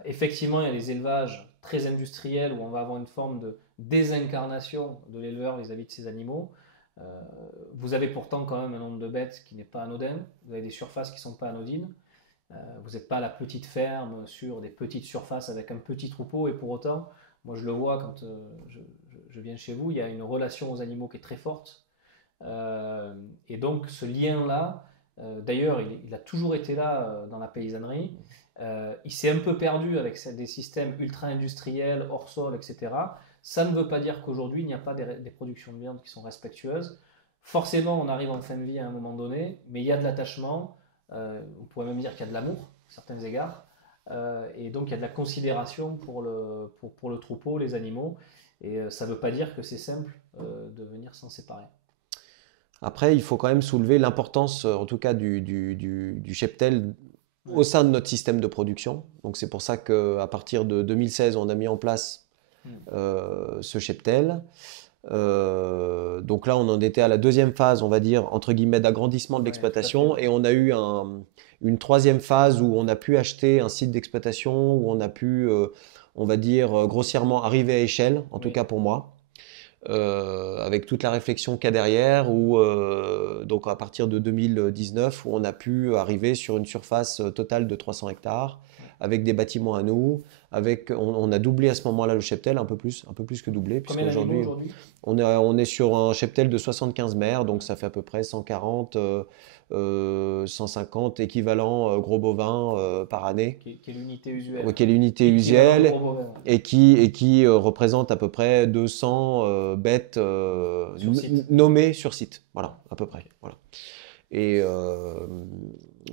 Effectivement, il y a des élevages très industriels où on va avoir une forme de désincarnation de l'éleveur vis-à-vis de ses animaux. Euh, Vous avez pourtant quand même un nombre de bêtes qui n'est pas anodin. Vous avez des surfaces qui ne sont pas anodines. Vous n'êtes pas à la petite ferme sur des petites surfaces avec un petit troupeau et pour autant, moi je le vois quand je viens chez vous, il y a une relation aux animaux qui est très forte. Et donc ce lien-là, d'ailleurs, il a toujours été là dans la paysannerie. Il s'est un peu perdu avec des systèmes ultra-industriels, hors sol, etc. Ça ne veut pas dire qu'aujourd'hui, il n'y a pas des productions de viande qui sont respectueuses. Forcément, on arrive en fin de vie à un moment donné, mais il y a de l'attachement. On pourrait même dire qu'il y a de l'amour, à certains égards. Et donc, il y a de la considération pour le troupeau, les animaux. Et ça ne veut pas dire que c'est simple de venir s'en séparer. après, il faut quand même soulever l'importance, en tout cas, du cheptel au Ouais. sein de notre système de production. Donc c'est pour ça qu'à partir de 2016, on a mis en place Mm. ce cheptel. Donc là, on en était à la deuxième phase, on va dire, entre guillemets, d'agrandissement de Ouais, tout à fait. l'exploitation. Et on a eu une troisième phase où on a pu acheter un site d'exploitation, où on a pu, on va dire, grossièrement arriver à échelle, en tout Oui. cas pour moi. Avec toute la réflexion qu'il y a derrière, où, donc à partir de 2019, où on a pu arriver sur une surface totale de 300 hectares, Ouais. avec des bâtiments à nous, on a doublé à ce moment-là le cheptel, un peu plus que doublé, Combien d'animaux puisqu'aujourd'hui aujourd'hui? on est sur un cheptel de 75 mères, donc ça fait à peu près 140, 150 équivalents gros bovins par année, Qui est l'unité usuelle. qui est l'unité Équivalent usuelle gros bovin et qui représente à peu près 200 bêtes sur site. nommées sur site. Voilà, à peu près. Ok. Voilà. Et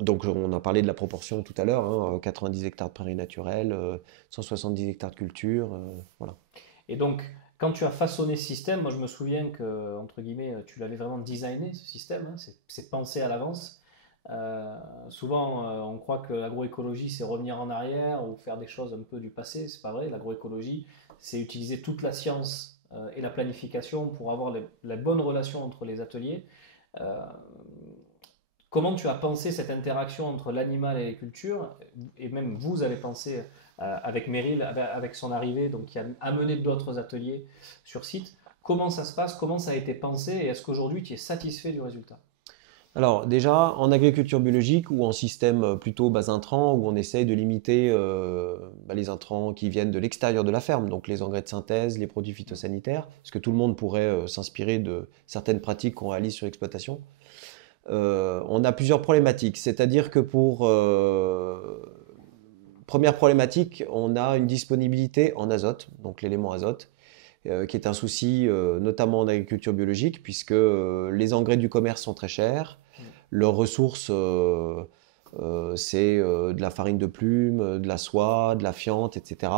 donc, on a parlé de la proportion tout à l'heure, hein, 90 hectares de prairies naturelles, 170 hectares de culture. Voilà. Et donc, quand tu as façonné ce système, moi je me souviens que, entre guillemets, tu l'avais vraiment designé, ce système, hein, c'est pensé à l'avance. Souvent, on croit que l'agroécologie, c'est revenir en arrière ou faire des choses un peu du passé. C'est pas vrai. L'agroécologie, c'est utiliser toute la science et la planification pour avoir la bonne relation entre les ateliers. Euh, Comment tu as pensé cette interaction entre l'animal et les cultures, et même vous avez pensé avec Meryl, avec son arrivée, donc qui a amené d'autres ateliers sur site. Comment ça se passe, comment ça a été pensé, et est-ce qu'aujourd'hui tu es satisfait du résultat? Alors déjà, en agriculture biologique ou en système plutôt bas intrants, où on essaye de limiter les intrants qui viennent de l'extérieur de la ferme, donc les engrais de synthèse, les produits phytosanitaires, parce que tout le monde pourrait s'inspirer de certaines pratiques qu'on réalise sur l'exploitation. On a plusieurs problématiques, c'est-à-dire que pour première problématique, on a une disponibilité en azote, donc l'élément azote, qui est un souci notamment en agriculture biologique, puisque les engrais du commerce sont très chers. Mm. Leurs ressources, c'est de la farine de plume, de la soie, de la fiente, etc.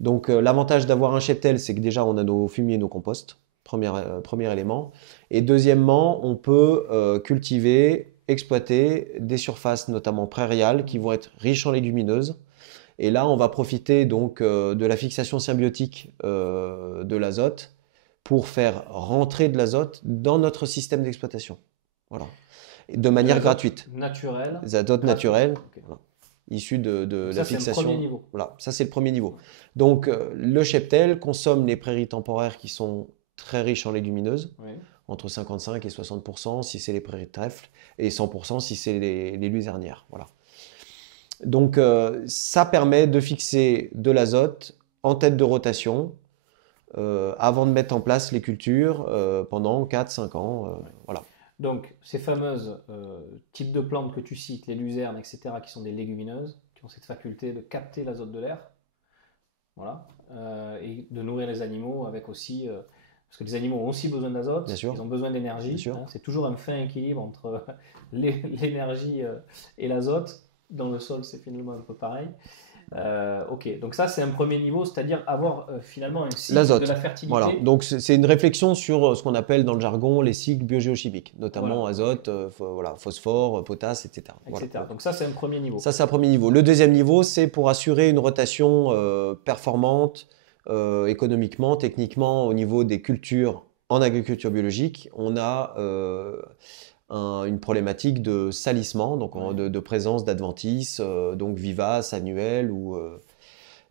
Donc l'avantage d'avoir un cheptel, c'est que déjà on a nos fumiers et nos composts, premier élément. Et deuxièmement, on peut cultiver, exploiter des surfaces notamment prairiales qui vont être riches en légumineuses. Et là, on va profiter donc de la fixation symbiotique de l'azote pour faire rentrer de l'azote dans notre système d'exploitation. Voilà. Et de De manière l'azote gratuite. naturel, Des azotes gratuit. naturels, Ok. voilà, issus de Donc la ça, c'est un premier fixation. niveau. Voilà, ça c'est le premier niveau. Donc le cheptel consomme les prairies temporaires qui sont très riches en légumineuses, Oui. entre 55 et 60% si c'est les prairies de trèfle, et 100% si c'est les luzernières. Voilà. Donc ça permet de fixer de l'azote en tête de rotation avant de mettre en place les cultures pendant 4-5 ans. Voilà. Donc, ces fameuses types de plantes que tu cites, les luzernes, etc., qui sont des légumineuses, qui ont cette faculté de capter l'azote de l'air, voilà, et de nourrir les animaux avec aussi, parce que les animaux ont aussi besoin d'azote, Bien sûr. ils ont besoin d'énergie, Bien sûr. hein, c'est toujours un fin équilibre entre l'énergie et l'azote. Dans le sol, c'est finalement un peu pareil. Ok, donc ça c'est un premier niveau, c'est-à-dire avoir finalement un cycle de L'azote. la fertilité. Voilà. Donc c'est une réflexion sur ce qu'on appelle dans le jargon les cycles biogéochimiques, notamment Voilà. azote, voilà, phosphore, potasse, etc. etc. Voilà. Donc ça c'est un premier niveau. Ça, c'est un premier niveau. Le deuxième niveau, c'est pour assurer une rotation performante économiquement, techniquement, au niveau des cultures en agriculture biologique. On a une problématique de salissement, donc Ouais. de présence d'adventices, donc vivaces, annuelles.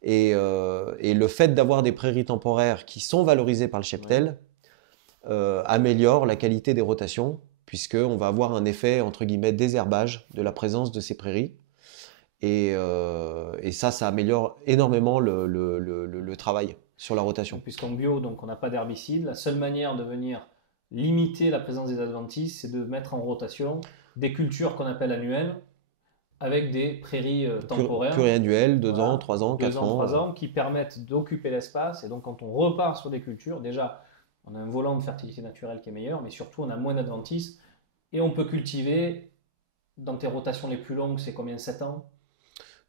Et le fait d'avoir des prairies temporaires qui sont valorisées par le cheptel améliore la qualité des rotations, puisqu'on va avoir un effet, entre guillemets, désherbage de la présence de ces prairies. Et ça améliore énormément le travail sur la rotation. Puisqu'en bio, donc on n'a pas d'herbicide, la seule manière de venir limiter la présence des adventices, c'est de mettre en rotation des cultures qu'on appelle annuelles, avec des prairies temporaires. Pluriannuelles, 2 Voilà, ans, 3 ans, 4 ans. 3 ans, qui permettent d'occuper l'espace. Et donc quand on repart sur des cultures, déjà, on a un volant de fertilité naturelle qui est meilleur, mais surtout on a moins d'adventices. Et on peut cultiver, dans tes rotations les plus longues, c'est combien, 7 ans?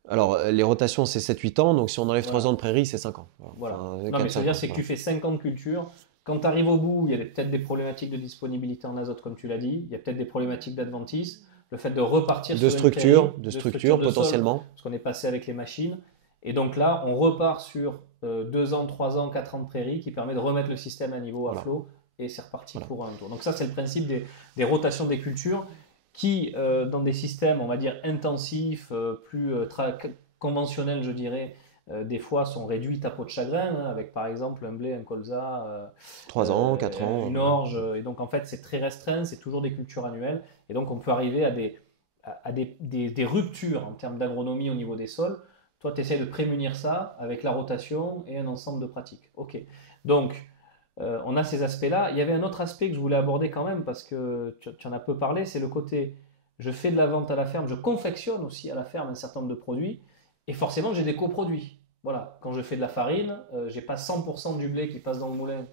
Alors, les rotations, c'est 7-8 ans, donc si on enlève 3 ans de prairie, c'est 5 ans. Voilà. Enfin, Non, mais ce que je veux dire, c'est que tu fais 50 cultures. Quand tu arrives au bout, il y a peut-être des problématiques de disponibilité en azote, comme tu l'as dit. Il y a peut-être des problématiques d'adventice. Le fait de repartir de sur structure, une prairie, de structure potentiellement. Sol, parce qu'on est passé avec les machines. Et donc là, on repart sur 2 ans, 3 ans, 4 ans de prairie qui permet de remettre le système à niveau, à flot. Et c'est reparti pour un tour. Donc ça, c'est le principe des rotations des cultures qui, dans des systèmes, on va dire, intensifs, plus conventionnels, je dirais, des fois sont réduites à peau de chagrin, hein, avec par exemple un blé, un colza, 3 ans, 4 ans. une orge. Et donc en fait, c'est très restreint, c'est toujours des cultures annuelles. Et donc on peut arriver à des ruptures en termes d'agronomie au niveau des sols. Toi, tu essaies de prémunir ça avec la rotation et un ensemble de pratiques. Ok. Donc, on a ces aspects-là. Il y avait un autre aspect que je voulais aborder quand même, parce que tu en as peu parlé, c'est le côté, je fais de la vente à la ferme, je confectionne aussi à la ferme un certain nombre de produits, et forcément j'ai des coproduits. Voilà, quand je fais de la farine, j'ai pas 100% du blé qui passe dans le moulin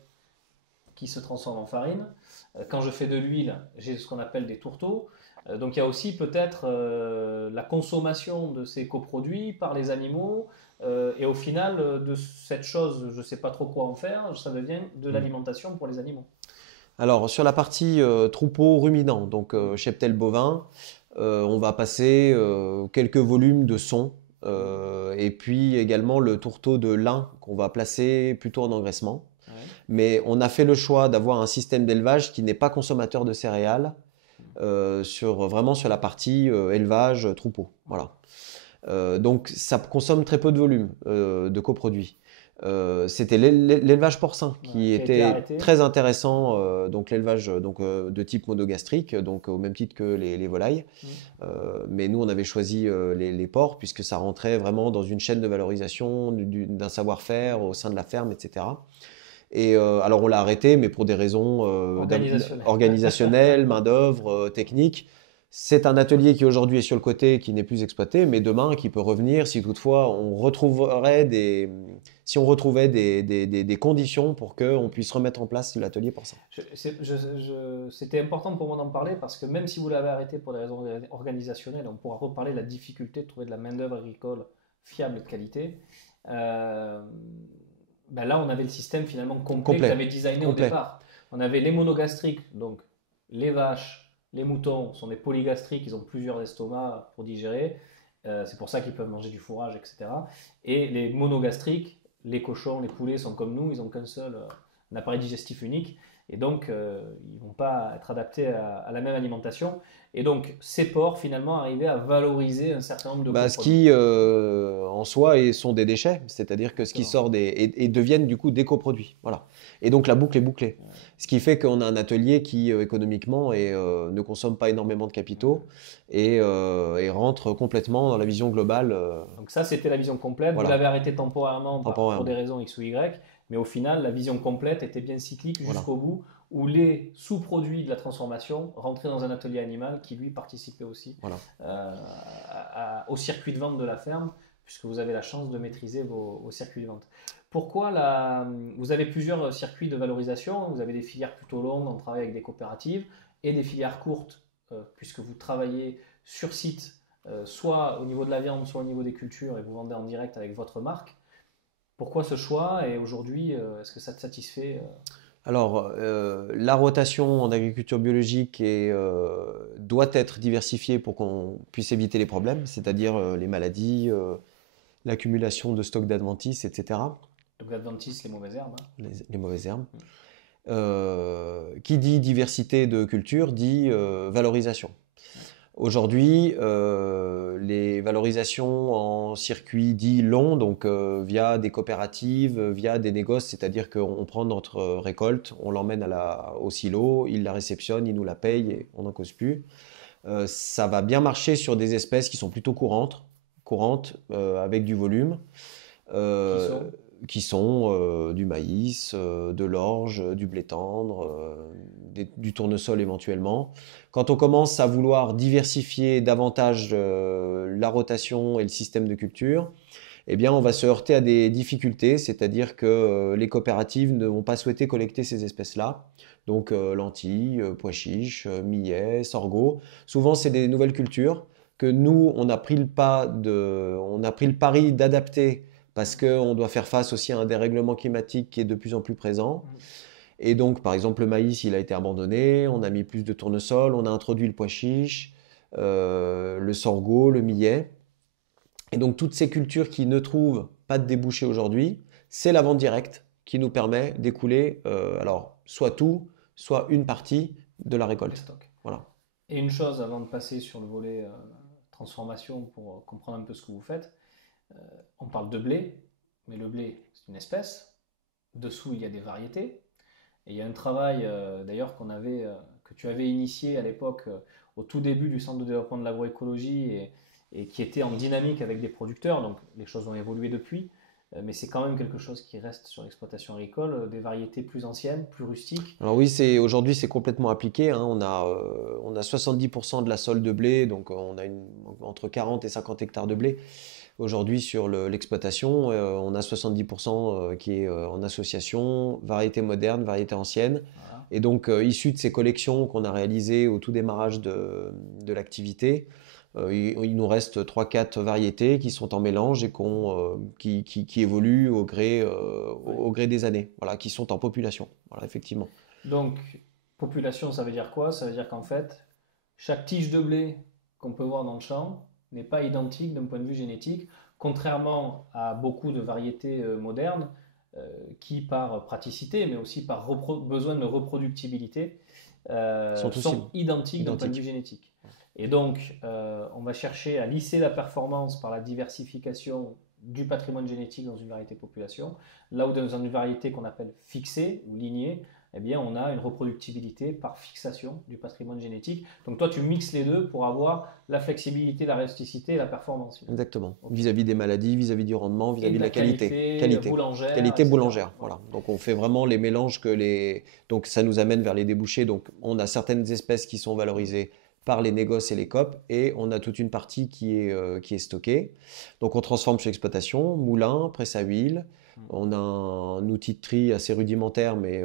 qui se transforme en farine. Quand je fais de l'huile, j'ai ce qu'on appelle des tourteaux. Donc il y a aussi peut-être la consommation de ces coproduits par les animaux. Et au final, de cette chose, je ne sais pas trop quoi en faire, ça devient de l'alimentation pour les animaux. Alors, sur la partie troupeau ruminant, donc cheptel bovin, on va passer quelques volumes de son et puis également le tourteau de lin qu'on va placer plutôt en engraissement. Ouais. Mais on a fait le choix d'avoir un système d'élevage qui n'est pas consommateur de céréales vraiment sur la partie élevage troupeau. Voilà. Donc ça consomme très peu de volume de coproduits. C'était l'élevage porcin qui était très intéressant, donc l'élevage de type monogastrique, donc au même titre que les volailles. Mais nous, on avait choisi les porcs puisque ça rentrait vraiment dans une chaîne de valorisation d'un savoir-faire au sein de la ferme, etc. Et alors on l'a arrêté, mais pour des raisons organisationnelles, main-d'œuvre, techniques. C'est un atelier qui aujourd'hui est sur le côté, qui n'est plus exploité, mais demain qui peut revenir si toutefois on retrouvait des conditions pour qu'on puisse remettre en place l'atelier porcin. C'était important pour moi d'en parler parce que même si vous l'avez arrêté pour des raisons organisationnelles, on pourra reparler de la difficulté de trouver de la main-d'œuvre agricole fiable et de qualité. Ben là, on avait le système finalement complet que tu avais designé au départ. On avait les monogastriques, donc les vaches. Les moutons sont des polygastriques, ils ont plusieurs estomacs pour digérer. C'est pour ça qu'ils peuvent manger du fourrage, etc. Et les monogastriques, les cochons, les poulets sont comme nous, ils n'ont qu'un seul un appareil digestif unique. Et donc, ils ne vont pas être adaptés à la même alimentation. Et donc, ces porcs, finalement, arrivaient à valoriser un certain nombre de coproduits. Ce qui, en soi, sont des déchets. C'est-à-dire que ce qui sort et deviennent du coup des coproduits. Voilà. Et donc, la boucle est bouclée. Ouais. Ce qui fait qu'on a un atelier qui, économiquement, ne consomme pas énormément de capitaux et rentre complètement dans la vision globale. Donc ça, c'était la vision complète. Voilà. Vous l'avez arrêté temporairement pour des raisons X ou Y. Mais au final, la vision complète était bien cyclique Voilà. jusqu'au bout, où les sous-produits de la transformation rentraient dans un atelier animal qui, lui, participait aussi Voilà. au circuit de vente de la ferme, puisque vous avez la chance de maîtriser vos circuits de vente. Pourquoi vous avez plusieurs circuits de valorisation, vous avez des filières plutôt longues, on travaille avec des coopératives, et des filières courtes, puisque vous travaillez sur site, soit au niveau de la viande, soit au niveau des cultures, et vous vendez en direct avec votre marque. Pourquoi ce choix et aujourd'hui, est-ce que ça te satisfait Alors, la rotation en agriculture biologique doit être diversifiée pour qu'on puisse éviter les problèmes, c'est-à-dire les maladies, l'accumulation de stocks d'adventices, etc., Donc l'adventice, les mauvaises herbes. Hein. les mauvaises herbes. Qui dit diversité de culture dit valorisation. Aujourd'hui, les valorisations en circuit dit long, donc via des coopératives, via des négoces, c'est-à-dire qu'on prend notre récolte, on l'emmène au silo, ils la réceptionnent, ils nous la payent et on n'en cause plus. Ça va bien marcher sur des espèces qui sont plutôt courantes avec du volume. Qui sont du maïs, de l'orge, du blé tendre, du tournesol éventuellement. Quand on commence à vouloir diversifier davantage la rotation et le système de culture, eh bien, on va se heurter à des difficultés, c'est-à-dire que les coopératives ne vont pas souhaiter collecter ces espèces-là. Donc lentilles, pois chiches, millet, sorgho. Souvent, c'est des nouvelles cultures que nous, on a pris le pari d'adapter parce qu'on doit faire face aussi à un dérèglement climatique qui est de plus en plus présent. Et donc, par exemple, le maïs, il a été abandonné, on a mis plus de tournesol, on a introduit le pois chiche, le sorgho, le millet. Et donc, toutes ces cultures qui ne trouvent pas de débouchés aujourd'hui, c'est la vente directe qui nous permet d'écouler alors soit tout, soit une partie de la récolte. Voilà. Et une chose avant de passer sur le volet transformation pour comprendre un peu ce que vous faites, on parle de blé, mais le blé c'est une espèce. Dessous il y a des variétés. Et il y a un travail d'ailleurs que tu avais initié à l'époque au tout début du centre de développement de l'agroécologie et qui était en dynamique avec des producteurs. Donc les choses ont évolué depuis. Mais c'est quand même quelque chose qui reste sur l'exploitation agricole, des variétés plus anciennes, plus rustiques. Alors oui, aujourd'hui c'est complètement appliqué, hein. On a 70% de la sole de blé, donc on a entre 40 et 50 hectares de blé. Aujourd'hui sur l'exploitation, on a 70% qui est en association, variété moderne, variété ancienne. Voilà. Et donc issu de ces collections qu'on a réalisées au tout démarrage de l'activité, il nous reste 3-4 variétés qui sont en mélange et qui évoluent au gré des années, voilà, qui sont en population, voilà, effectivement. Donc, population, ça veut dire quoi? Ça veut dire qu'en fait, chaque tige de blé qu'on peut voir dans le champ n'est pas identique d'un point de vue génétique, contrairement à beaucoup de variétés modernes qui, par praticité, mais aussi par besoin de reproductibilité, sont identiques d'un point de vue génétique. Et donc, on va chercher à lisser la performance par la diversification du patrimoine génétique dans une variété population, là où dans une variété qu'on appelle fixée ou lignée, eh bien, on a une reproductibilité par fixation du patrimoine génétique. Donc toi, tu mixes les deux pour avoir la flexibilité, la rusticité et la performance. Exactement. Okay. Vis-à-vis des maladies, vis-à-vis du rendement, vis-à-vis de la qualité. Boulangère. Qualité boulangère, voilà. Donc on fait vraiment les mélanges donc ça nous amène vers les débouchés. Donc on a certaines espèces qui sont valorisées par les négoces et les COP, et on a toute une partie qui est stockée. Donc on transforme sur l'exploitation, moulin, presse à huile. On a un outil de tri assez rudimentaire, mais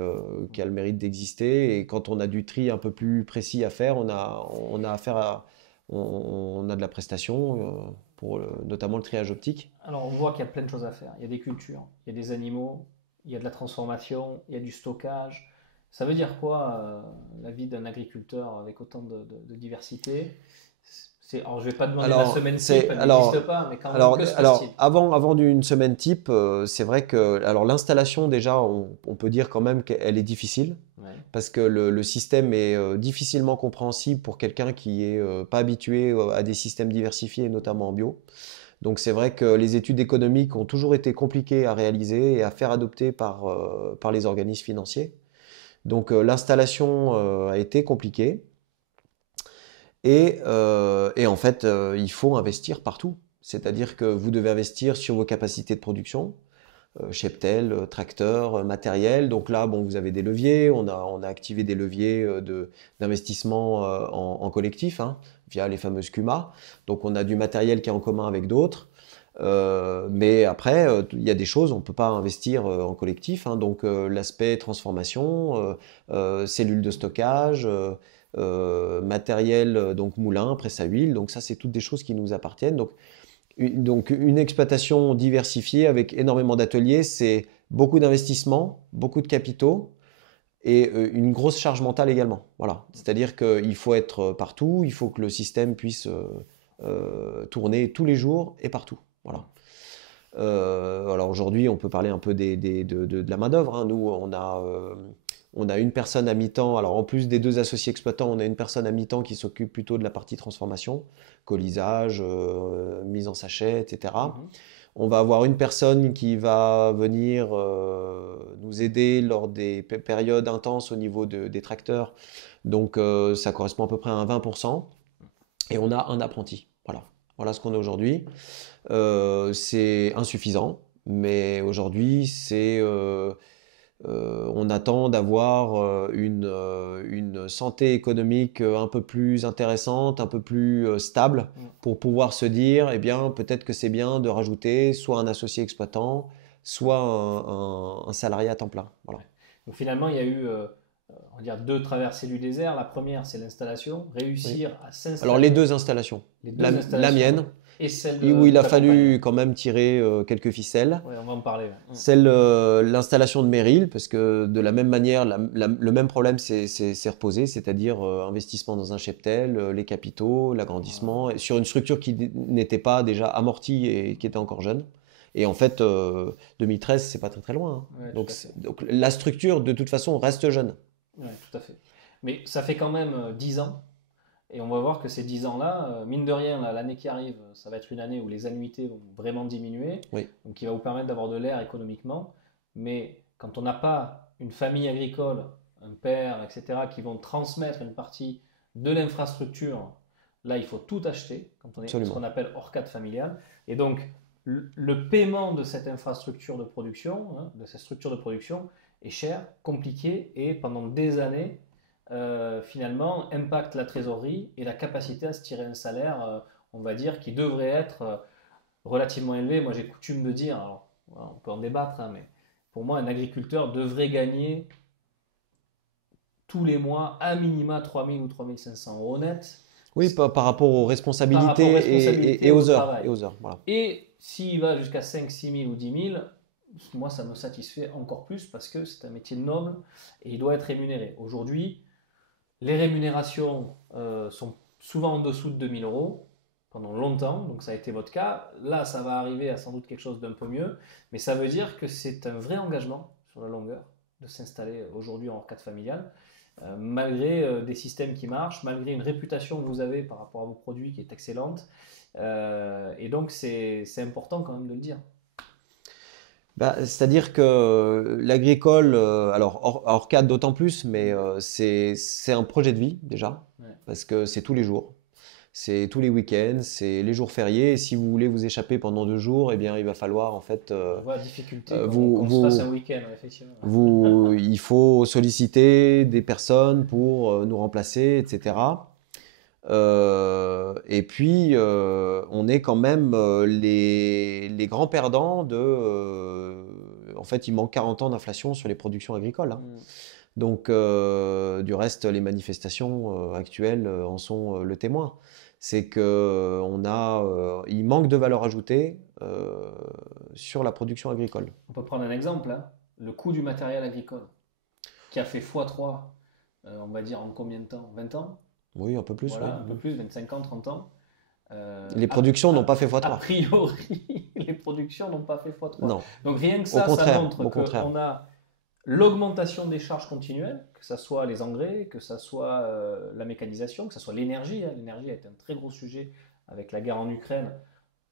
qui a le mérite d'exister. Et quand on a du tri un peu plus précis à faire, on a de la prestation pour notamment le triage optique. Alors on voit qu'il y a plein de choses à faire. Il y a des cultures, il y a des animaux, il y a de la transformation, il y a du stockage. Ça veut dire quoi la vie d'un agriculteur avec autant de diversité? Alors, je ne vais pas demander la semaine type, elle n'existe pas, mais quand même, que se passe-t-il? Avant d'une semaine type, c'est vrai que l'installation, déjà, on peut dire quand même qu'elle est difficile, parce que le système est difficilement compréhensible pour quelqu'un qui n'est pas habitué à des systèmes diversifiés, notamment en bio. Donc c'est vrai que les études économiques ont toujours été compliquées à réaliser et à faire adopter par les organismes financiers. Donc l'installation a été compliquée. Et en fait, il faut investir partout. C'est-à-dire que vous devez investir sur vos capacités de production, cheptel, tracteur, matériel. Donc là, bon, vous avez des leviers. On a activé des leviers d'investissement en collectif, hein, via les fameuses CUMA. Donc on a du matériel qui est en commun avec d'autres. Mais après, il y a des choses, on ne peut pas investir en collectif, hein. Donc l'aspect transformation, cellules de stockage, matériel, donc moulin, presse à huile. Donc ça, c'est toutes des choses qui nous appartiennent. Donc une exploitation diversifiée avec énormément d'ateliers, c'est beaucoup d'investissements, beaucoup de capitaux et une grosse charge mentale également. Voilà. C'est-à-dire qu'il faut être partout, il faut que le système puisse tourner tous les jours et partout. Voilà. Alors aujourd'hui, on peut parler un peu de la main-d'œuvre, hein. Nous, on a une personne à mi-temps. Alors en plus des 2 associés exploitants, on a une personne à mi-temps qui s'occupe plutôt de la partie transformation, colisage, mise en sachet, etc. On va avoir une personne qui va venir nous aider lors des périodes intenses au niveau des tracteurs. Donc ça correspond à peu près à un 20%. Et on a un apprenti. Voilà. Voilà ce qu'on a aujourd'hui. C'est insuffisant, mais aujourd'hui, on attend d'avoir une santé économique un peu plus intéressante, un peu plus stable, pour pouvoir se dire, eh bien, peut-être que c'est bien de rajouter soit un associé exploitant, soit un salarié à temps plein. Voilà. Donc finalement, il y a eu on va dire 2 traversées du désert. La première, c'est l'installation, réussir à s'installer. Alors les 2 installations, la mienne, et celle où il a ta fallu compagne. quand même tirer quelques ficelles. Ouais, on va en parler. L'installation de Meryl, parce que de la même manière, le même problème s'est reposé, c'est-à-dire investissement dans un cheptel, les capitaux, l'agrandissement, et sur une structure qui n'était pas déjà amortie et qui était encore jeune. Et en fait, 2013, c'est pas très très loin, hein. Ouais, Donc la structure, de toute façon, reste jeune. Oui, tout à fait. Mais ça fait quand même 10 ans. Et on va voir que ces 10 ans-là, mine de rien, l'année qui arrive, ça va être une année où les annuités vont vraiment diminuer, Oui. donc qui va vous permettre d'avoir de l'air économiquement. Mais quand on n'a pas une famille agricole, un père, etc., qui vont transmettre une partie de l'infrastructure, là, il faut tout acheter, quand on est ce qu'on appelle hors cadre familial. Et donc, le paiement de cette infrastructure de production, hein, de cette structure de production, est cher, compliqué, et pendant des années, finalement, impacte la trésorerie et la capacité à se tirer un salaire, on va dire, qui devrait être relativement élevé. Moi, j'ai coutume de dire, alors, on peut en débattre, hein, mais pour moi, un agriculteur devrait gagner tous les mois à minima 3 000 ou 3 500 euros net. Oui, par rapport aux responsabilités, et aux heures. Voilà. Et s'il va jusqu'à 5 6 000 ou 10 000, moi, ça me satisfait encore plus parce que c'est un métier noble et il doit être rémunéré. Aujourd'hui, les rémunérations sont souvent en dessous de 2 000 euros pendant longtemps, donc ça a été votre cas. Là, ça va arriver à sans doute quelque chose d'un peu mieux, mais ça veut dire que c'est un vrai engagement sur la longueur de s'installer aujourd'hui en hors cadre familial, malgré des systèmes qui marchent, malgré une réputation que vous avez par rapport à vos produits qui est excellente. Et donc, c'est important quand même de le dire. C'est-à-dire que l'agricole, alors hors cadre d'autant plus, mais c'est un projet de vie déjà, parce que c'est tous les jours, c'est tous les week-ends, c'est les jours fériés. Et si vous voulez vous échapper pendant 2 jours, eh bien il va falloir en fait, la difficulté qu'on se fasse un week-end, effectivement. Il faut solliciter des personnes pour nous remplacer, etc. Et puis, on est quand même les grands perdants en fait, il manque 40 ans d'inflation sur les productions agricoles, hein. Donc, du reste, les manifestations actuelles en sont le témoin. C'est que il manque de valeur ajoutée sur la production agricole. On peut prendre un exemple, hein. Le coût du matériel agricole, qui a fait x3, on va dire en combien de temps? 20 ans? Oui, un peu plus. Voilà, oui. un peu plus, 25 ans, 30 ans. Les productions n'ont pas fait x3. A priori, les productions n'ont pas fait x3. Non. Donc rien que ça, ça montre qu'on a l'augmentation des charges continuelles, que ce soit les engrais, que ce soit la mécanisation, que ce soit l'énergie. L'énergie a été un très gros sujet avec la guerre en Ukraine.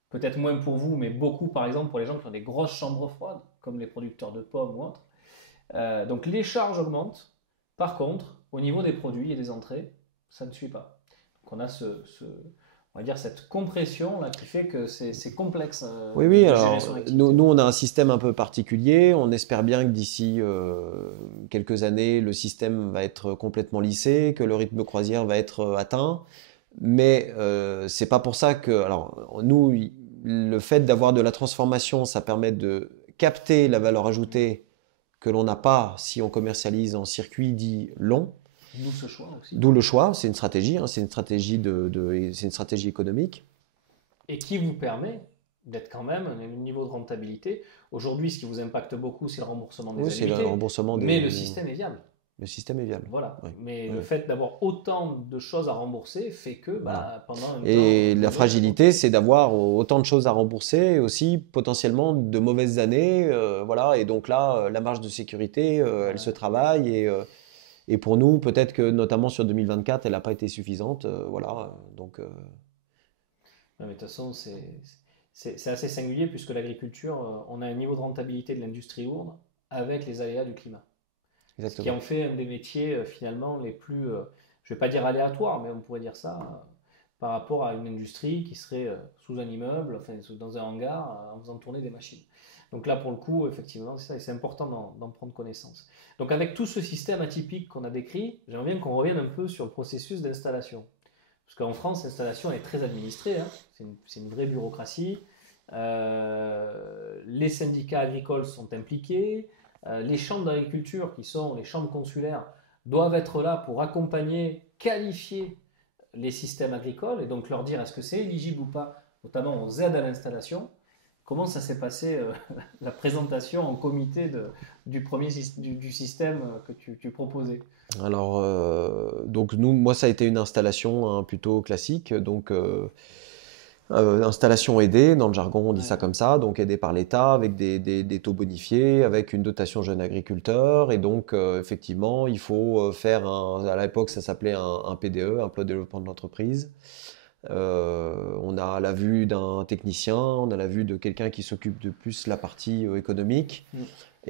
Peut-être moins pour vous, mais beaucoup, par exemple, pour les gens qui ont des grosses chambres froides, comme les producteurs de pommes ou autres. Donc les charges augmentent. Par contre, au niveau des produits et des entrées, ça ne suit pas. Donc on a on va dire, cette compression là, qui fait que c'est complexe Oui, oui, de alors gérer son activité. nous, on a un système un peu particulier. On espère bien que d'ici quelques années, le système va être complètement lissé, que le rythme de croisière va être atteint. Mais c'est pas pour ça que. Alors, nous, le fait d'avoir de la transformation, ça permet de capter la valeur ajoutée que l'on n'a pas si on commercialise en circuit dit long. D'où ce choix aussi. D'où le choix, c'est une stratégie, hein, c'est une stratégie c'est une stratégie économique. Et qui vous permet d'être quand même à un niveau de rentabilité. Aujourd'hui, ce qui vous impacte beaucoup, c'est le remboursement des Oui, c'est annuités, le remboursement mais le système est viable. Le système est viable. Voilà. Oui. Mais Oui. le fait d'avoir autant de choses à rembourser fait que Voilà. pendant un Et temps... la fragilité, c'est d'avoir autant de choses à rembourser et aussi potentiellement de mauvaises années. Voilà. Et donc là, la marge de sécurité, elle se travaille. Et pour nous, peut-être que notamment sur 2024, elle n'a pas été suffisante. Voilà. Donc, Non, mais de toute façon, c'est assez singulier puisque l'agriculture, on a un niveau de rentabilité de l'industrie lourde avec les aléas du climat. exactement. Ce qui en fait un des métiers finalement les plus, je ne vais pas dire aléatoires, mais on pourrait dire ça, par rapport à une industrie qui serait sous un immeuble, enfin dans un hangar, en faisant tourner des machines. Donc là, pour le coup, effectivement, c'est ça, et c'est important d'en prendre connaissance. Donc avec tout ce système atypique qu'on a décrit, j'aimerais bien qu'on revienne un peu sur le processus d'installation. Parce qu'en France, l'installation est très administrée, hein. C'est une vraie bureaucratie. Les syndicats agricoles sont impliqués. Les chambres d'agriculture, qui sont les chambres consulaires, doivent être là pour accompagner, qualifier les systèmes agricoles et donc leur dire est-ce que c'est éligible ou pas, notamment aux aides à l'installation. Comment ça s'est passé la présentation en comité du système que tu proposais? Alors, donc moi, ça a été une installation hein, plutôt classique. Donc, installation aidée, dans le jargon on dit ça comme ça, donc aidée par l'État avec des taux bonifiés, avec une dotation jeune agriculteur. Et donc effectivement, il faut faire à l'époque ça s'appelait un PDE, un plan de développement de l'entreprise. On a la vue d'un technicien, on a la vue de quelqu'un qui s'occupe de plus la partie économique.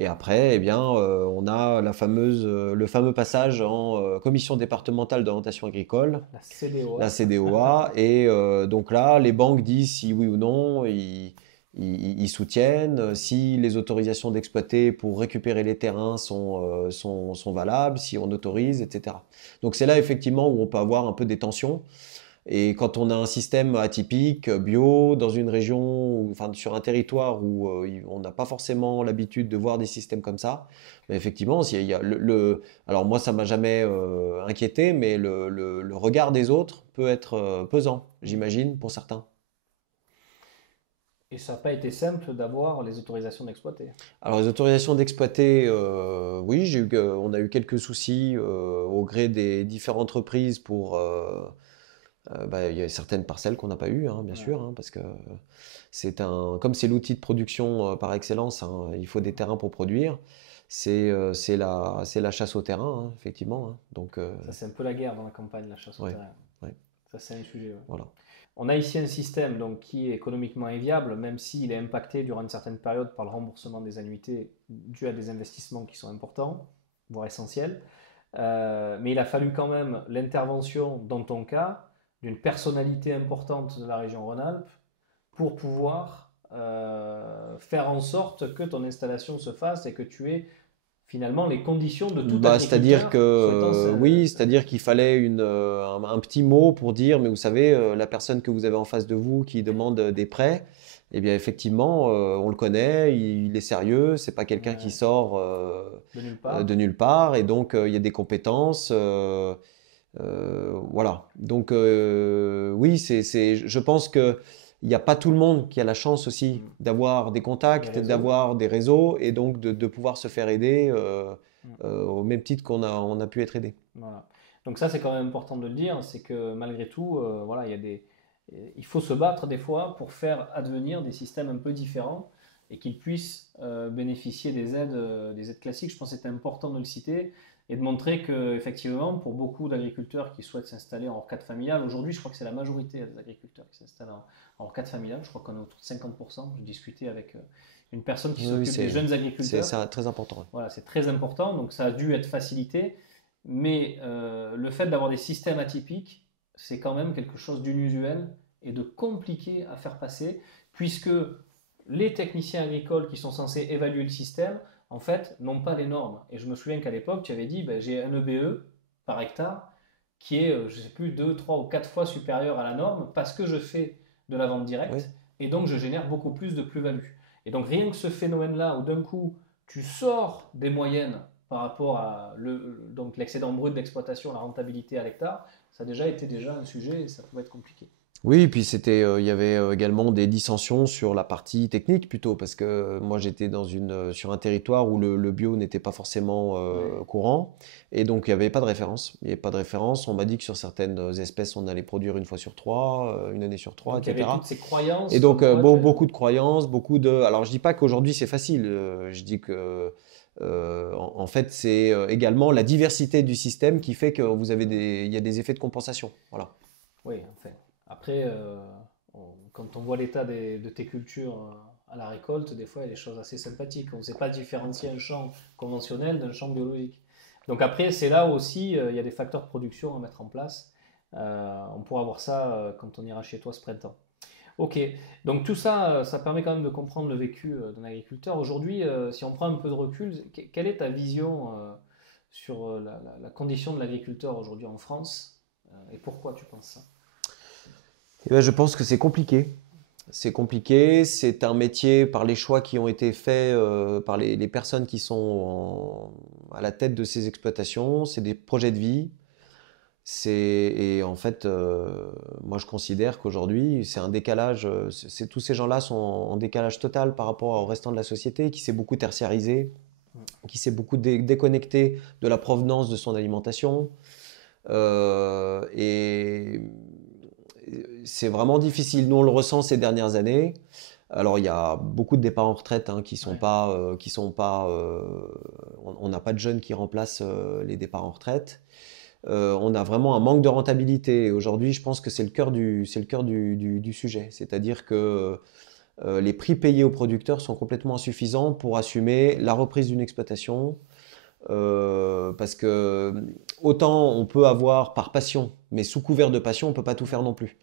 Et après, eh bien, on a le fameux passage en commission départementale d'orientation agricole, La CDOA. la CDOA. Et donc là, les banques disent si oui ou non, ils soutiennent, si les autorisations d'exploiter pour récupérer les terrains sont valables, si on autorise, etc. Donc c'est là effectivement où on peut avoir un peu des tensions. Et quand on a un système atypique, bio, dans une région, enfin sur un territoire où on n'a pas forcément l'habitude de voir des systèmes comme ça, mais effectivement, il y a alors moi ça m'a jamais inquiété, mais le regard des autres peut être pesant, j'imagine, pour certains. Et ça n'a pas été simple d'avoir les autorisations d'exploiter. Alors les autorisations d'exploiter, oui, on a eu quelques soucis au gré des différentes entreprises pour il y a certaines parcelles qu'on n'a pas eues, hein, bien sûr, hein, parce que comme c'est l'outil de production par excellence, hein, il faut des terrains pour produire. C'est la chasse au terrain, hein, effectivement. Hein. Donc, ça, c'est un peu la guerre dans la campagne, la chasse au terrain. Ouais. Ça, c'est un sujet. Ouais. Voilà. On a ici un système donc, qui est économiquement inviable, même s'il est impacté durant une certaine période par le remboursement des annuités dû à des investissements qui sont importants, voire essentiels. Mais il a fallu quand même l'intervention, dans ton cas, d'une personnalité importante de la région Rhône-Alpes pour pouvoir faire en sorte que ton installation se fasse et que tu aies finalement les conditions de tout agriculteur. C'est-à-dire que oui, c'est-à-dire qu'il fallait un petit mot pour dire, mais vous savez, la personne que vous avez en face de vous qui demande des prêts, eh bien effectivement, on le connaît, il est sérieux, c'est pas quelqu'un qui sort de nulle part, et donc il y a des compétences. Voilà. Donc oui, je pense que il n'y a pas tout le monde qui a la chance aussi d'avoir des contacts, d'avoir des réseaux et donc de pouvoir se faire aider au même titre on a pu être aidé. Voilà. Donc ça, c'est quand même important de le dire, c'est que malgré tout, voilà, il faut se battre des fois pour faire advenir des systèmes un peu différents et qu'ils puissent bénéficier des aides classiques. Je pense que c'est important de le citer et de montrer qu'effectivement, pour beaucoup d'agriculteurs qui souhaitent s'installer en hors cadre familial, aujourd'hui, je crois que c'est la majorité des agriculteurs qui s'installent en hors cadre familial. Je crois qu'on est autour de 50%. J'ai discuté avec une personne qui s'occupe des jeunes agriculteurs. C'est très important. Voilà, c'est très important. Donc, ça a dû être facilité. Mais le fait d'avoir des systèmes atypiques, c'est quand même quelque chose d'inusuel et de compliqué à faire passer, puisque les techniciens agricoles qui sont censés évaluer le système, en fait, n'ont pas les normes. Et je me souviens qu'à l'époque, tu avais dit, ben, j'ai un EBE par hectare qui est, je ne sais plus, 2, 3 ou 4 fois supérieur à la norme parce que je fais de la vente directe et donc je génère beaucoup plus de plus-value. Et donc rien que ce phénomène-là où d'un coup, tu sors des moyennes par rapport à donc l'excédent brut d'exploitation, la rentabilité à l'hectare, ça a déjà été un sujet et ça pouvait être compliqué. Oui, et puis il y avait également des dissensions sur la partie technique plutôt, parce que moi j'étais sur un territoire où le bio n'était pas forcément courant, et donc il n'y avait pas de référence. Il n'y avait pas de référence. On m'a dit que sur certaines espèces, on allait produire une fois sur trois, une année sur trois, Donc, il y etc. avait toutes ces croyances. Et donc comme quoi, beaucoup de croyances, beaucoup de. Alors je dis pas qu'aujourd'hui c'est facile. Je dis que en fait c'est également la diversité du système qui fait que il y a des effets de compensation. Voilà. Oui, en fait. Après, quand on voit l'état de tes cultures à la récolte, des fois, il y a des choses assez sympathiques. On ne sait pas différencier un champ conventionnel d'un champ biologique. Donc après, c'est là aussi, il y a des facteurs de production à mettre en place. On pourra voir ça quand on ira chez toi ce printemps. Ok, donc tout ça, ça permet quand même de comprendre le vécu d'un agriculteur. Aujourd'hui, si on prend un peu de recul, quelle est ta vision sur la condition de l'agriculteur aujourd'hui en France et pourquoi tu penses ça? Eh ben, je pense que c'est compliqué. C'est compliqué, c'est un métier par les choix qui ont été faits par les personnes qui sont à la tête de ces exploitations, c'est des projets de vie. Et en fait, moi je considère qu'aujourd'hui, c'est un décalage, tous ces gens-là sont en décalage total par rapport au restant de la société qui s'est beaucoup tertiarisé, qui s'est beaucoup déconnecté de la provenance de son alimentation. Et c'est vraiment difficile. Nous, on le ressent ces dernières années. Alors, il y a beaucoup de départs en retraite qui sont pas, on n'a pas de jeunes qui remplacent les départs en retraite. On a vraiment un manque de rentabilité. Et aujourd'hui, je pense que c'est le cœur du sujet. C'est-à-dire que les prix payés aux producteurs sont complètement insuffisants pour assumer la reprise d'une exploitation. Parce que autant on peut avoir par passion, mais sous couvert de passion, on ne peut pas tout faire non plus.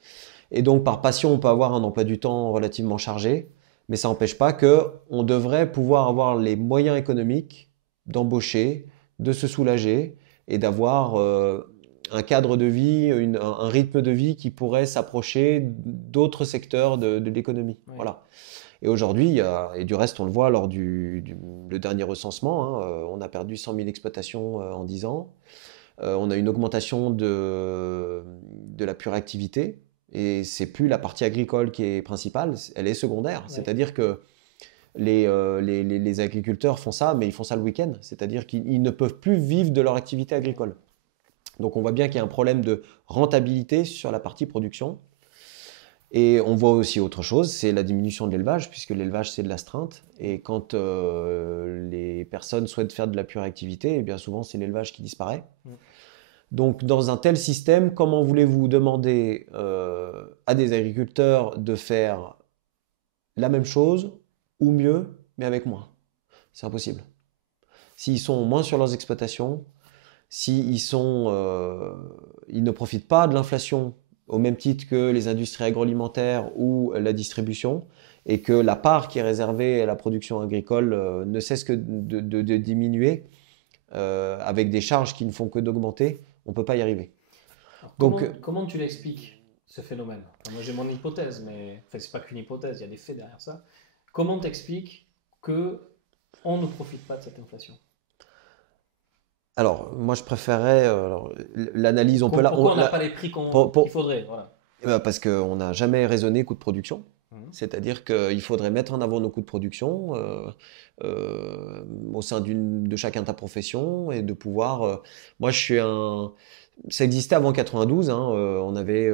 Et donc par passion, on peut avoir un emploi du temps relativement chargé, mais ça n'empêche pas qu'on devrait pouvoir avoir les moyens économiques d'embaucher, de se soulager et d'avoir un cadre de vie, un rythme de vie qui pourrait s'approcher d'autres secteurs de l'économie. Oui. Voilà. Et aujourd'hui, et du reste, on le voit lors le dernier recensement, on a perdu 100 000 exploitations en 10 ans. On a une augmentation de la pure activité. Et c'est plus la partie agricole qui est principale, elle est secondaire. Ouais. C'est-à-dire que les agriculteurs font ça, mais ils font ça le week-end. C'est-à-dire qu'ils ne peuvent plus vivre de leur activité agricole. Donc on voit bien qu'il y a un problème de rentabilité sur la partie production. Et on voit aussi autre chose, c'est la diminution de l'élevage, puisque l'élevage c'est de l'astreinte. Et quand les personnes souhaitent faire de la pure activité, eh bien souvent c'est l'élevage qui disparaît. Donc dans un tel système, comment voulez-vous demander à des agriculteurs de faire la même chose ou mieux, mais avec moins? C'est impossible. S'ils sont moins sur leurs exploitations, s'ils ne profitent pas de l'inflation au même titre que les industries agroalimentaires ou la distribution, et que la part qui est réservée à la production agricole ne cesse que de diminuer, avec des charges qui ne font que d'augmenter, on ne peut pas y arriver. Alors, comment tu l'expliques, ce phénomène? Moi j'ai mon hypothèse, mais enfin, c'est pas qu'une hypothèse, il y a des faits derrière ça. Comment t'expliques qu'on ne profite pas de cette inflation? Alors, moi je préférerais l'analyse, Pourquoi on n'a pas les prix qu'il faudrait, voilà. Parce qu'on n'a jamais raisonné coût de production. C'est-à-dire qu'il faudrait mettre en avant nos coûts de production au sein de chaque interprofession et de pouvoir. Moi, ça existait avant 92. On avait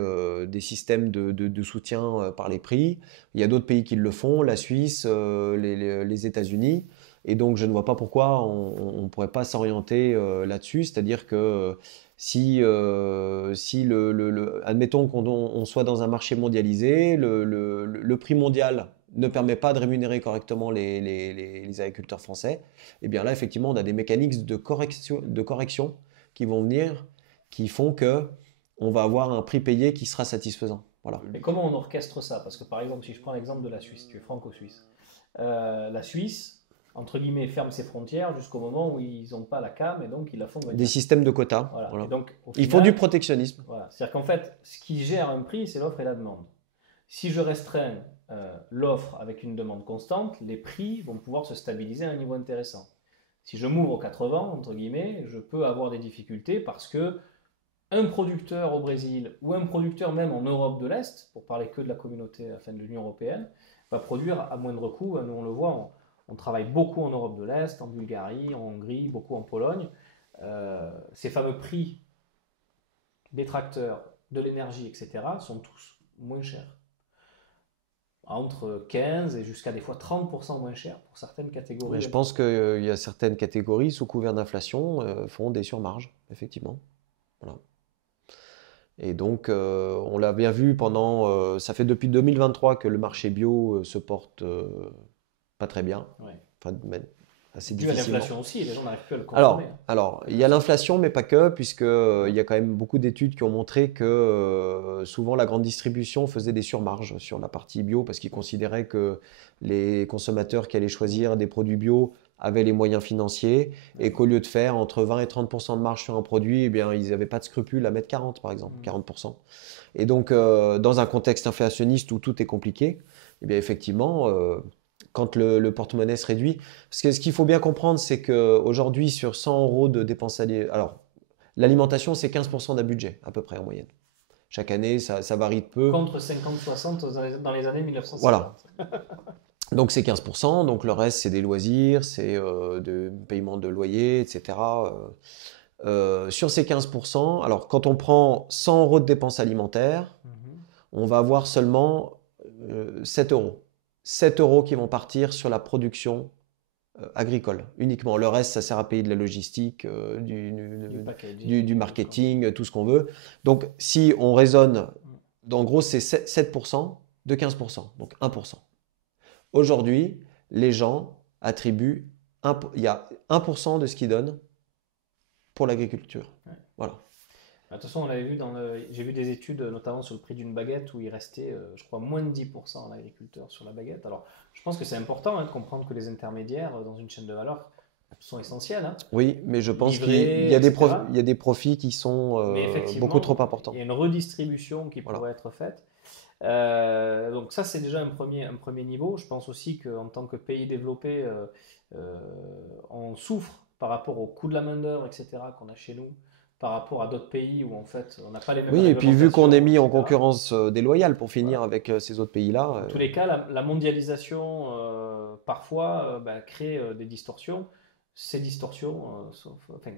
des systèmes de soutien par les prix. Il y a d'autres pays qui le font, la Suisse, les États-Unis. Et donc, je ne vois pas pourquoi on ne pourrait pas s'orienter là-dessus. C'est-à-dire que si admettons qu'on soit dans un marché mondialisé, le prix mondial ne permet pas de rémunérer correctement les agriculteurs français, et bien là, effectivement, on a des mécanismes de correction qui vont venir, qui font qu'on va avoir un prix payé qui sera satisfaisant. Voilà. Mais comment on orchestre ça? Parce que par exemple, si je prends l'exemple de la Suisse, tu es franco-suisse. La Suisse, entre guillemets, ferme ses frontières jusqu'au moment où ils n'ont pas la cam et donc ils la font venir. Des systèmes de quotas. Voilà. Voilà. Et donc, au Ils final, font du protectionnisme. voilà. C'est-à-dire qu'en fait, ce qui gère un prix, c'est l'offre et la demande. Si je restreins l'offre avec une demande constante, les prix vont pouvoir se stabiliser à un niveau intéressant. Si je m'ouvre aux 80, entre guillemets, je peux avoir des difficultés parce que un producteur au Brésil ou un producteur même en Europe de l'Est, pour parler que de la communauté, enfin de l'Union européenne, va produire à moindre coût. Nous, on le voit, on travaille beaucoup en Europe de l'Est, en Bulgarie, en Hongrie, beaucoup en Pologne. Ces fameux prix des tracteurs, de l'énergie, etc., sont tous moins chers. Entre 15 et jusqu'à des fois 30% moins cher pour certaines catégories. Ouais, je pense qu'il y a certaines catégories, sous couvert d'inflation, font des surmarges, effectivement. Voilà. Et donc, on l'a bien vu pendant... ça fait depuis 2023 que le marché bio se porte pas très bien. Ouais. Enfin, assez Dû à difficilement. l'inflation aussi, les gens n'arrivent plus à le consommer. Alors, il y a l'inflation, mais pas que, puisqu'il y a quand même beaucoup d'études qui ont montré que souvent la grande distribution faisait des surmarges sur la partie bio, parce qu'ils considéraient que les consommateurs qui allaient choisir des produits bio avaient les moyens financiers, et qu'au lieu de faire entre 20 et 30% de marge sur un produit, eh bien, ils n'avaient pas de scrupule à mettre 40, par exemple, 40%. Et donc, dans un contexte inflationniste où tout est compliqué, eh bien, effectivement... quand le porte-monnaie se réduit. Parce que ce qu'il faut bien comprendre, c'est qu'aujourd'hui, sur 100 € de dépenses alimentaires, alors l'alimentation, c'est 15% d'un budget, à peu près en moyenne. Chaque année, ça varie de peu. Contre 50-60 dans les années 1950. Voilà. Donc c'est 15%, donc le reste, c'est des loisirs, c'est de paiement de loyer, etc. Sur ces 15%, alors quand on prend 100 € de dépenses alimentaires, on va avoir seulement 7 €. 7 € qui vont partir sur la production agricole uniquement. Le reste, ça sert à payer de la logistique, du marketing, tout ce qu'on veut. Donc, si on raisonne, en gros, c'est 7% de 15%, donc 1%. Aujourd'hui, les gens attribuent, il y a 1% de ce qu'ils donnent pour l'agriculture. Ouais. Voilà. De toute façon, on l'avait vu j'ai vu des études, notamment sur le prix d'une baguette, où il restait, je crois, moins de 10% en agriculteur sur la baguette. Alors, je pense que c'est important de comprendre que les intermédiaires dans une chaîne de valeur sont essentiels. Oui, mais je pense Livrer, qu'il y a des profits qui sont beaucoup trop importants. Il y a une redistribution qui pourrait être faite. Donc ça, c'est déjà un premier niveau. Je pense aussi qu'en tant que pays développé, on souffre par rapport au coût de la main-d'œuvre, etc., qu'on a chez nous, par rapport à d'autres pays où en fait on n'a pas les mêmes réglementations. Oui, et puis vu qu'on est mis en etc. concurrence déloyale pour finir avec ces autres pays-là. En tous les cas, la mondialisation parfois crée des distorsions. Ces distorsions,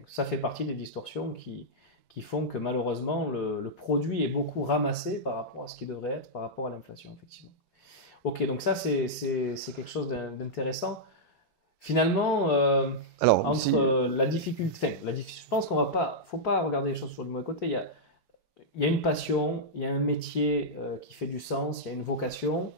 ça fait partie des distorsions qui font que malheureusement le produit est beaucoup ramassé par rapport à ce qui devrait être, par rapport à l'inflation, effectivement. Ok, donc ça c'est quelque chose d'intéressant. Finalement, la difficulté, je pense qu'on faut pas regarder les choses sur le mauvais côté. Il y a une passion, il y a un métier qui fait du sens, il y a une vocation.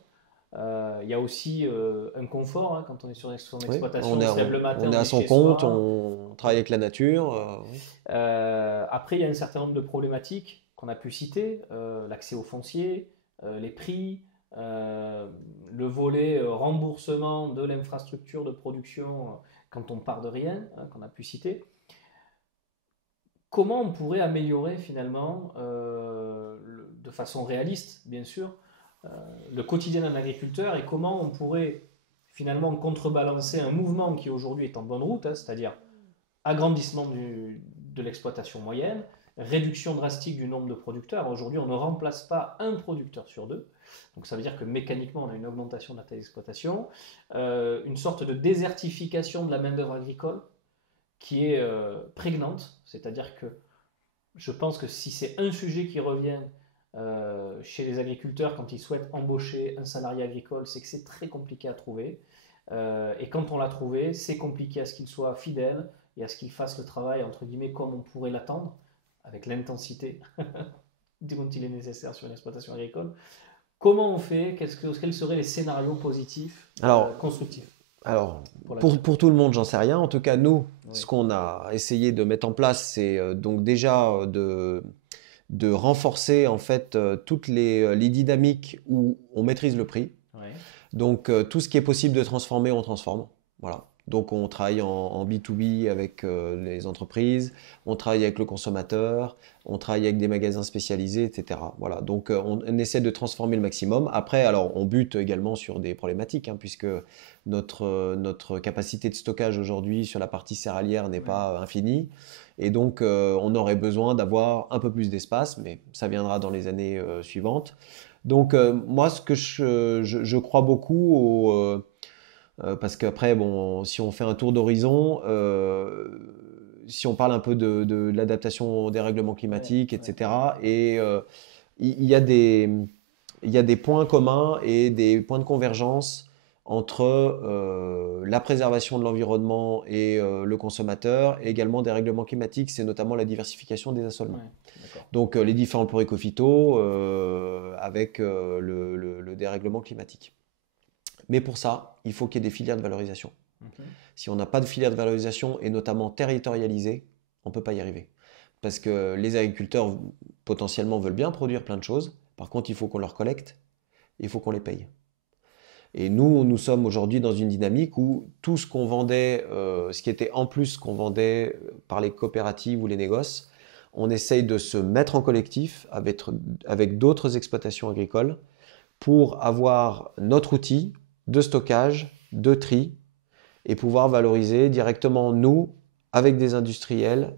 Il y a aussi un confort quand on est sur son exploitation, on se lève le matin, on est à son compte, on travaille avec la nature. Après, il y a un certain nombre de problématiques qu'on a pu citer, l'accès au foncier, les prix, le volet remboursement de l'infrastructure de production quand on part de rien, qu'on a pu citer. Comment on pourrait améliorer finalement, de façon réaliste, bien sûr, le quotidien d'un agriculteur, et comment on pourrait finalement contrebalancer un mouvement qui aujourd'hui est en bonne route, c'est-à-dire agrandissement de l'exploitation moyenne, réduction drastique du nombre de producteurs. Aujourd'hui, on ne remplace pas un producteur sur deux. Donc ça veut dire que mécaniquement, on a une augmentation de la taille d'exploitation, une sorte de désertification de la main-d'œuvre agricole qui est prégnante. C'est-à-dire que je pense que si c'est un sujet qui revient chez les agriculteurs quand ils souhaitent embaucher un salarié agricole, c'est que c'est très compliqué à trouver. Et quand on l'a trouvé, c'est compliqué à ce qu'il soit fidèle et à ce qu'il fasse le travail, entre guillemets, comme on pourrait l'attendre, avec l'intensité dont il est nécessaire sur une exploitation agricole. Comment on fait? Quels seraient les scénarios positifs, constructifs? Alors, pour tout le monde, j'en sais rien. En tout cas, nous, ce qu'on a essayé de mettre en place, c'est donc déjà de renforcer en fait toutes les dynamiques où on maîtrise le prix. Ouais. Donc tout ce qui est possible de transformer, on transforme. Voilà. Donc on travaille en B2B avec les entreprises, on travaille avec le consommateur, on travaille avec des magasins spécialisés, etc. Voilà. Donc on essaie de transformer le maximum. Après, alors on bute également sur des problématiques, hein, puisque notre capacité de stockage aujourd'hui sur la partie céréalière n'est pas infinie. Et donc on aurait besoin d'avoir un peu plus d'espace, mais ça viendra dans les années suivantes. Donc moi, ce que je crois beaucoup parce qu'après, bon, si on fait un tour d'horizon, si on parle un peu de l'adaptation au dérèglement climatique, etc., et il y a des points communs et des points de convergence entre la préservation de l'environnement et le consommateur, et également des règlements climatiques, c'est notamment la diversification des assolements. Ouais, Donc les différents pluricophytos avec le dérèglement climatique. Mais pour ça, il faut qu'il y ait des filières de valorisation. Si on n'a pas de filière de valorisation, et notamment territorialisée, on ne peut pas y arriver. Parce que les agriculteurs potentiellement veulent bien produire plein de choses. Par contre, il faut qu'on leur collecte, il faut qu'on les paye. Et nous sommes aujourd'hui dans une dynamique où tout ce qu'on vendait, ce qui était en plus qu'on vendait par les coopératives ou les négoces, on essaye de se mettre en collectif avec d'autres exploitations agricoles pour avoir notre outil de stockage, de tri, et pouvoir valoriser directement, nous, avec des industriels,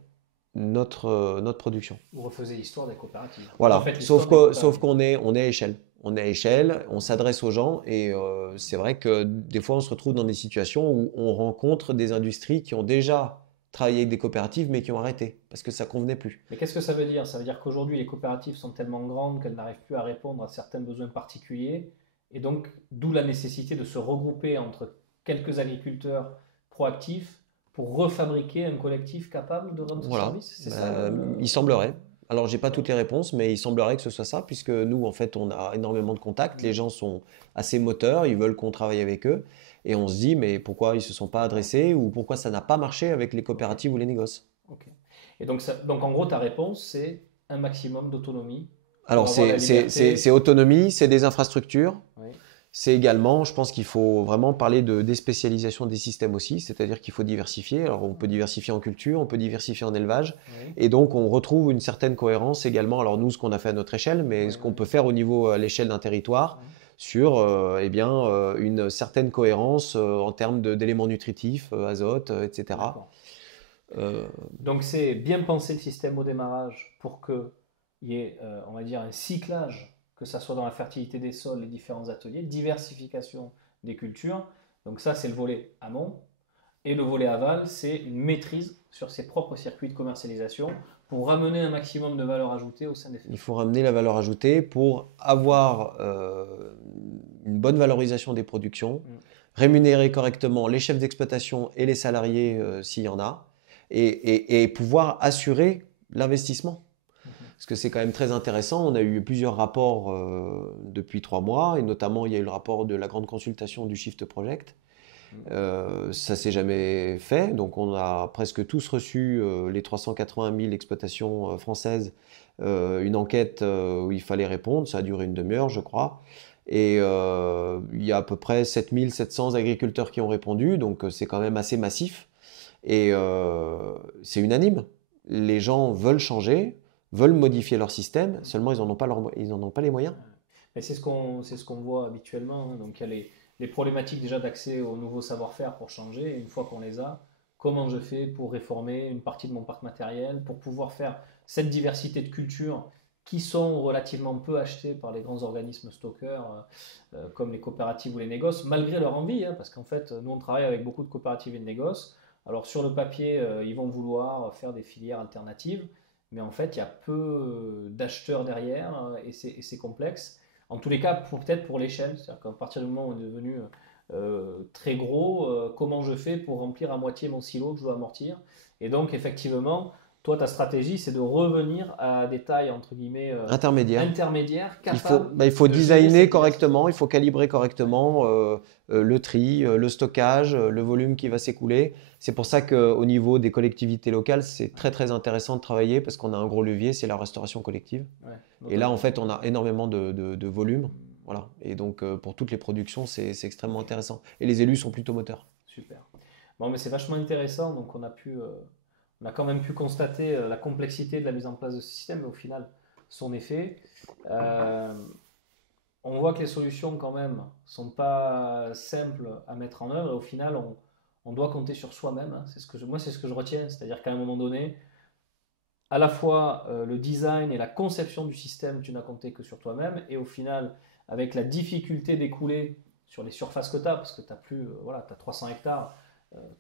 notre production. Vous refaites l'histoire des coopératives. Voilà, sauf qu'on est à échelle. On est à échelle, on s'adresse aux gens, et c'est vrai que des fois on se retrouve dans des situations où on rencontre des industries qui ont déjà travaillé avec des coopératives mais qui ont arrêté parce que ça convenait plus. Mais qu'est-ce que ça veut dire? Ça veut dire qu'aujourd'hui les coopératives sont tellement grandes qu'elles n'arrivent plus à répondre à certains besoins particuliers, et donc d'où la nécessité de se regrouper entre quelques agriculteurs proactifs pour refabriquer un collectif capable de rendre ce Voilà. service. C'est ça Il semblerait. Alors, j'ai pas toutes les réponses, mais il semblerait que ce soit ça, puisque nous, en fait, on a énormément de contacts. Les gens sont assez moteurs, ils veulent qu'on travaille avec eux. Et on se dit, mais pourquoi ils se sont pas adressés ou pourquoi ça n'a pas marché avec les coopératives ou les négoces? Ok. Et donc en gros, ta réponse, c'est un maximum d'autonomie Alors, pour avoir la liberté. c'est autonomie, c'est des infrastructures. Oui. C'est également, je pense qu'il faut vraiment parler de déspécialisation des systèmes aussi, c'est-à-dire qu'il faut diversifier. Alors on peut diversifier en culture, on peut diversifier en élevage, Oui. et donc on retrouve une certaine cohérence également. Alors nous, ce qu'on a fait à notre échelle, mais Oui, ce qu'on oui. peut faire au niveau à l'échelle d'un territoire, Oui. sur eh bien, une certaine cohérence en termes d'éléments nutritifs, azote, etc. D'accord. Euh, Donc c'est bien penser le système au démarrage pour qu'il y ait, on va dire, un cyclage, que ça soit dans la fertilité des sols, les différents ateliers, diversification des cultures. Donc ça, c'est le volet amont. Et le volet aval, c'est une maîtrise sur ses propres circuits de commercialisation pour ramener un maximum de valeur ajoutée au sein des il fermes. faut ramener la valeur ajoutée pour avoir une bonne valorisation des productions, rémunérer correctement les chefs d'exploitation et les salariés s'il y en a, et pouvoir assurer l'investissement. Parce que c'est quand même très intéressant. On a eu plusieurs rapports depuis 3 mois, et notamment il y a eu le rapport de la grande consultation du Shift Project. Ça s'est jamais fait, donc on a presque tous reçu, les 380 000 exploitations françaises, une enquête où il fallait répondre. Ça a duré une demi-heure, je crois. Et il y a à peu près 700 agriculteurs qui ont répondu, donc c'est quand même assez massif. Et c'est unanime. Les gens veulent changer, veulent modifier leur système, seulement ils n'en ont pas les moyens. Mais c'est ce qu'on voit habituellement, hein. Donc il y a les problématiques déjà d'accès aux nouveaux savoir-faire pour changer. Et une fois qu'on les a, comment je fais pour réformer une partie de mon parc matériel, pour pouvoir faire cette diversité de cultures qui sont relativement peu achetées par les grands organismes stockeurs comme les coopératives ou les négoces, malgré leur envie, hein, parce qu'en fait, nous on travaille avec beaucoup de coopératives et de négoces. Alors sur le papier, ils vont vouloir faire des filières alternatives, mais en fait, il y a peu d'acheteurs derrière et c'est complexe. En tous les cas, peut-être pour l'échelle, c'est-à-dire qu'à partir du moment où on est devenu très gros, comment je fais pour remplir à moitié mon silo que je dois amortir? Et donc, effectivement, toi, ta stratégie, c'est de revenir à des tailles, entre guillemets, intermédiaires, capables il faut de gérer designer cette correctement, il faut calibrer correctement le tri, le stockage, le volume qui va s'écouler. C'est pour ça qu'au niveau des collectivités locales, c'est très très intéressant de travailler parce qu'on a un gros levier, c'est la restauration collective. Ouais, Et là, en fait, on a énormément de volume. Voilà. Et donc, pour toutes les productions, c'est extrêmement intéressant. Et les élus sont plutôt moteurs. Super. Bon, mais c'est vachement intéressant. Donc, on a quand même pu constater la complexité de la mise en place de ce système, mais au final, son effet. On voit que les solutions, quand même, sont pas simples à mettre en œuvre. Et au final, on doit compter sur soi-même. Hein. Moi, c'est ce que je retiens. C'est-à-dire qu'à un moment donné, à la fois le design et la conception du système, tu n'as compté que sur toi-même. Et au final, avec la difficulté d'écouler sur les surfaces que tu as, parce que tu as plus, voilà, tu as 300 hectares,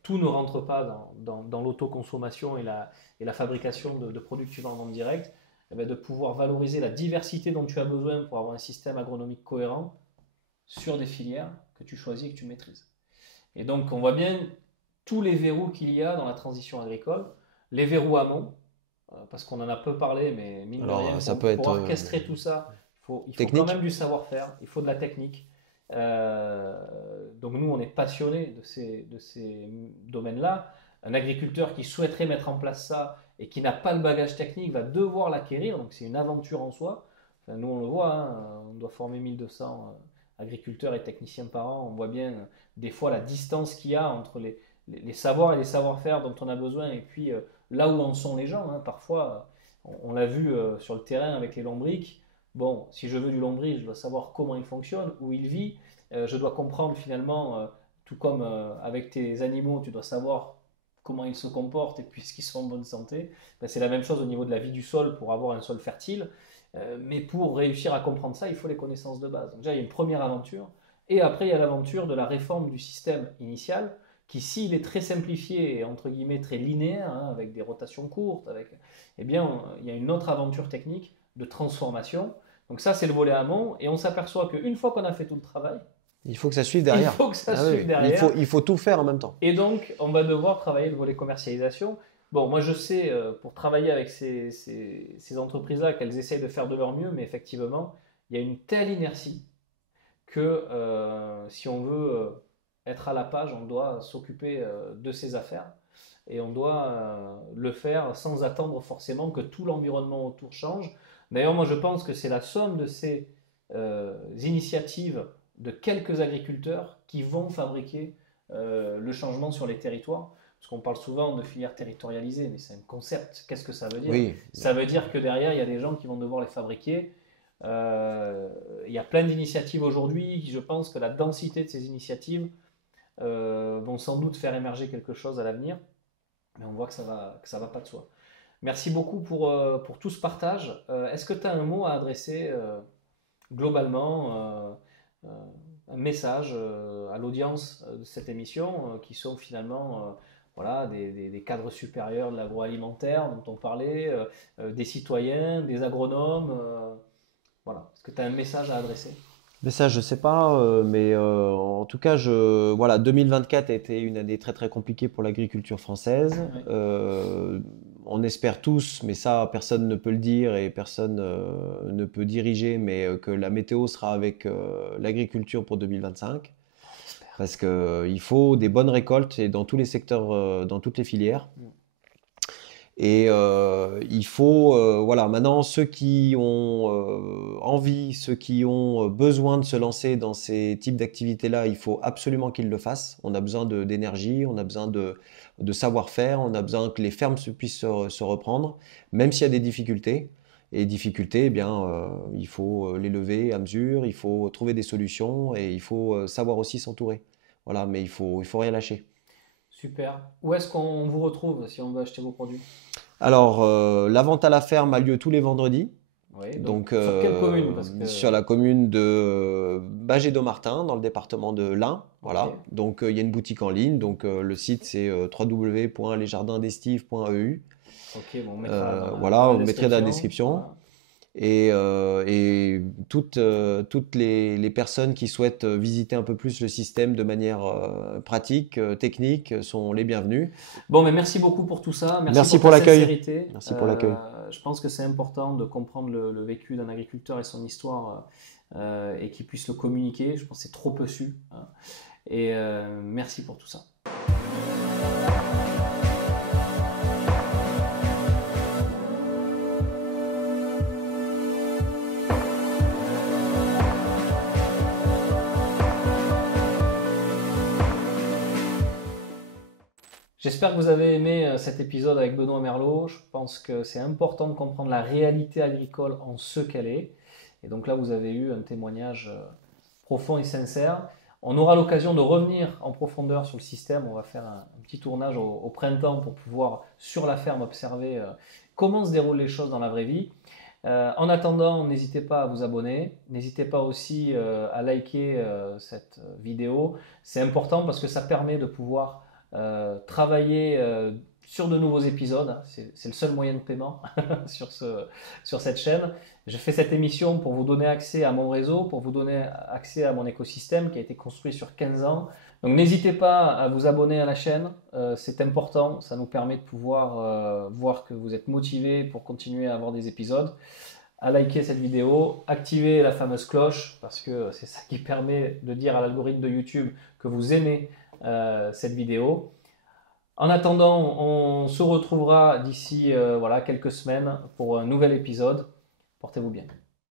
tout ne rentre pas dans l'autoconsommation et la fabrication de produits que tu vends en vente directe, eh bien, de pouvoir valoriser la diversité dont tu as besoin pour avoir un système agronomique cohérent sur des filières que tu choisis et que tu maîtrises. Et donc, on voit bien tous les verrous qu'il y a dans la transition agricole, les verrous amont, parce qu'on en a peu parlé, mais mine de rien, pour orchestrer tout ça, il faut quand même du savoir-faire, il faut de la technique. Donc nous, on est passionnés de ces domaines-là. Un agriculteur qui souhaiterait mettre en place ça et qui n'a pas le bagage technique va devoir l'acquérir, donc c'est une aventure en soi. Enfin, nous, on le voit, hein, on doit former 1200 agriculteurs et techniciens par an. On voit bien des fois la distance qu'il y a entre les savoirs et les savoir-faire dont on a besoin et puis là où en sont les gens. Hein. Parfois, on l'a vu sur le terrain avec les lombrics. Bon, si je veux du lombric, je dois savoir comment il fonctionne, où il vit. Je dois comprendre finalement, tout comme avec tes animaux, tu dois savoir comment ils se comportent et puis ce qu'ils sont en bonne santé. Ben, c'est la même chose au niveau de la vie du sol pour avoir un sol fertile. Mais pour réussir à comprendre ça, il faut les connaissances de base. Donc déjà, il y a une première aventure. Et après, il y a l'aventure de la réforme du système initial qui, s'il est très simplifié et entre guillemets très linéaire, hein, avec des rotations courtes, eh bien, il y a une autre aventure technique de transformation. Donc ça, c'est le volet amont. Et on s'aperçoit qu'une fois qu'on a fait tout le travail, il faut que ça suive derrière. Il faut que ça suive derrière. Il faut tout faire en même temps. Et donc, on va devoir travailler le volet commercialisation. Bon, moi, je sais, pour travailler avec ces entreprises-là, qu'elles essayent de faire de leur mieux, mais effectivement, il y a une telle inertie que si on veut être à la page, on doit s'occuper de ses affaires et on doit le faire sans attendre forcément que tout l'environnement autour change. D'ailleurs, moi, je pense que c'est la somme de ces initiatives de quelques agriculteurs qui vont fabriquer le changement sur les territoires. Parce qu'on parle souvent de filières territorialisées, mais c'est un concept. Qu'est-ce que ça veut dire? Oui. Ça veut dire que derrière, il y a des gens qui vont devoir les fabriquer. Il y a plein d'initiatives aujourd'hui. Je pense que la densité de ces initiatives vont sans doute faire émerger quelque chose à l'avenir. Mais on voit que ça va pas de soi. Merci beaucoup pour tout ce partage. Est-ce que tu as un mot à adresser globalement, un message à l'audience de cette émission, qui sont finalement voilà, des cadres supérieurs de l'agroalimentaire dont on parlait, des citoyens, des agronomes. Voilà. Est-ce que tu as un message à adresser? Message, je sais pas, mais en tout cas, voilà, 2024 a été une année très très compliquée pour l'agriculture française. Oui. On espère tous, mais ça, personne ne peut le dire et personne ne peut diriger, mais que la météo sera avec l'agriculture pour 2025. Parce qu'il faut des bonnes récoltes et dans tous les secteurs, dans toutes les filières. Et il faut, voilà, maintenant, ceux qui ont envie, ceux qui ont besoin de se lancer dans ces types d'activités-là, il faut absolument qu'ils le fassent. On a besoin d'énergie, on a besoin de savoir-faire, on a besoin que les fermes puissent se reprendre, même s'il y a des difficultés. Et difficultés, eh bien, il faut les lever à mesure, il faut trouver des solutions et il faut savoir aussi s'entourer. Voilà, mais il faut rien lâcher. Super. Où est-ce qu'on vous retrouve si on veut acheter vos produits? Alors, la vente à la ferme a lieu tous les vendredis. Oui, donc sur quelle commune? Sur la commune de Bagé-Dommartin, dans le département de l'Ain. Voilà. Ok. Donc, il y a une boutique en ligne. Donc, le site, c'est www.lesjardinsdestive.eu. Ok, bon, on mettra Voilà, dans on mettrait dans la description. Voilà. et toutes les personnes qui souhaitent visiter un peu plus le système de manière pratique, technique, sont les bienvenues. Bon, mais merci beaucoup pour tout ça. Merci pour pour ta l'accueil. sincérité. Merci pour l'accueil. Je pense que c'est important de comprendre le vécu d'un agriculteur et son histoire et qu'il puisse le communiquer. Je pense que c'est trop peu su. Hein. Et merci pour tout ça. J'espère que vous avez aimé cet épisode avec Benoît Merlot. Je pense que c'est important de comprendre la réalité agricole en ce qu'elle est. Et donc là, vous avez eu un témoignage profond et sincère. On aura l'occasion de revenir en profondeur sur le système. On va faire un petit tournage au printemps pour pouvoir, sur la ferme, observer comment se déroulent les choses dans la vraie vie. En attendant, n'hésitez pas à vous abonner. N'hésitez pas aussi à liker cette vidéo. C'est important parce que ça permet de pouvoir travailler sur de nouveaux épisodes. C'est le seul moyen de paiement sur cette chaîne. Je fais cette émission pour vous donner accès à mon réseau, pour vous donner accès à mon écosystème qui a été construit sur 15 ans. Donc n'hésitez pas à vous abonner à la chaîne, c'est important, ça nous permet de pouvoir voir que vous êtes motivé pour continuer à avoir des épisodes. À liker cette vidéo, activer la fameuse cloche parce que c'est ça qui permet de dire à l'algorithme de YouTube que vous aimez cette vidéo. En attendant, on se retrouvera d'ici quelques semaines pour un nouvel épisode. Portez-vous bien.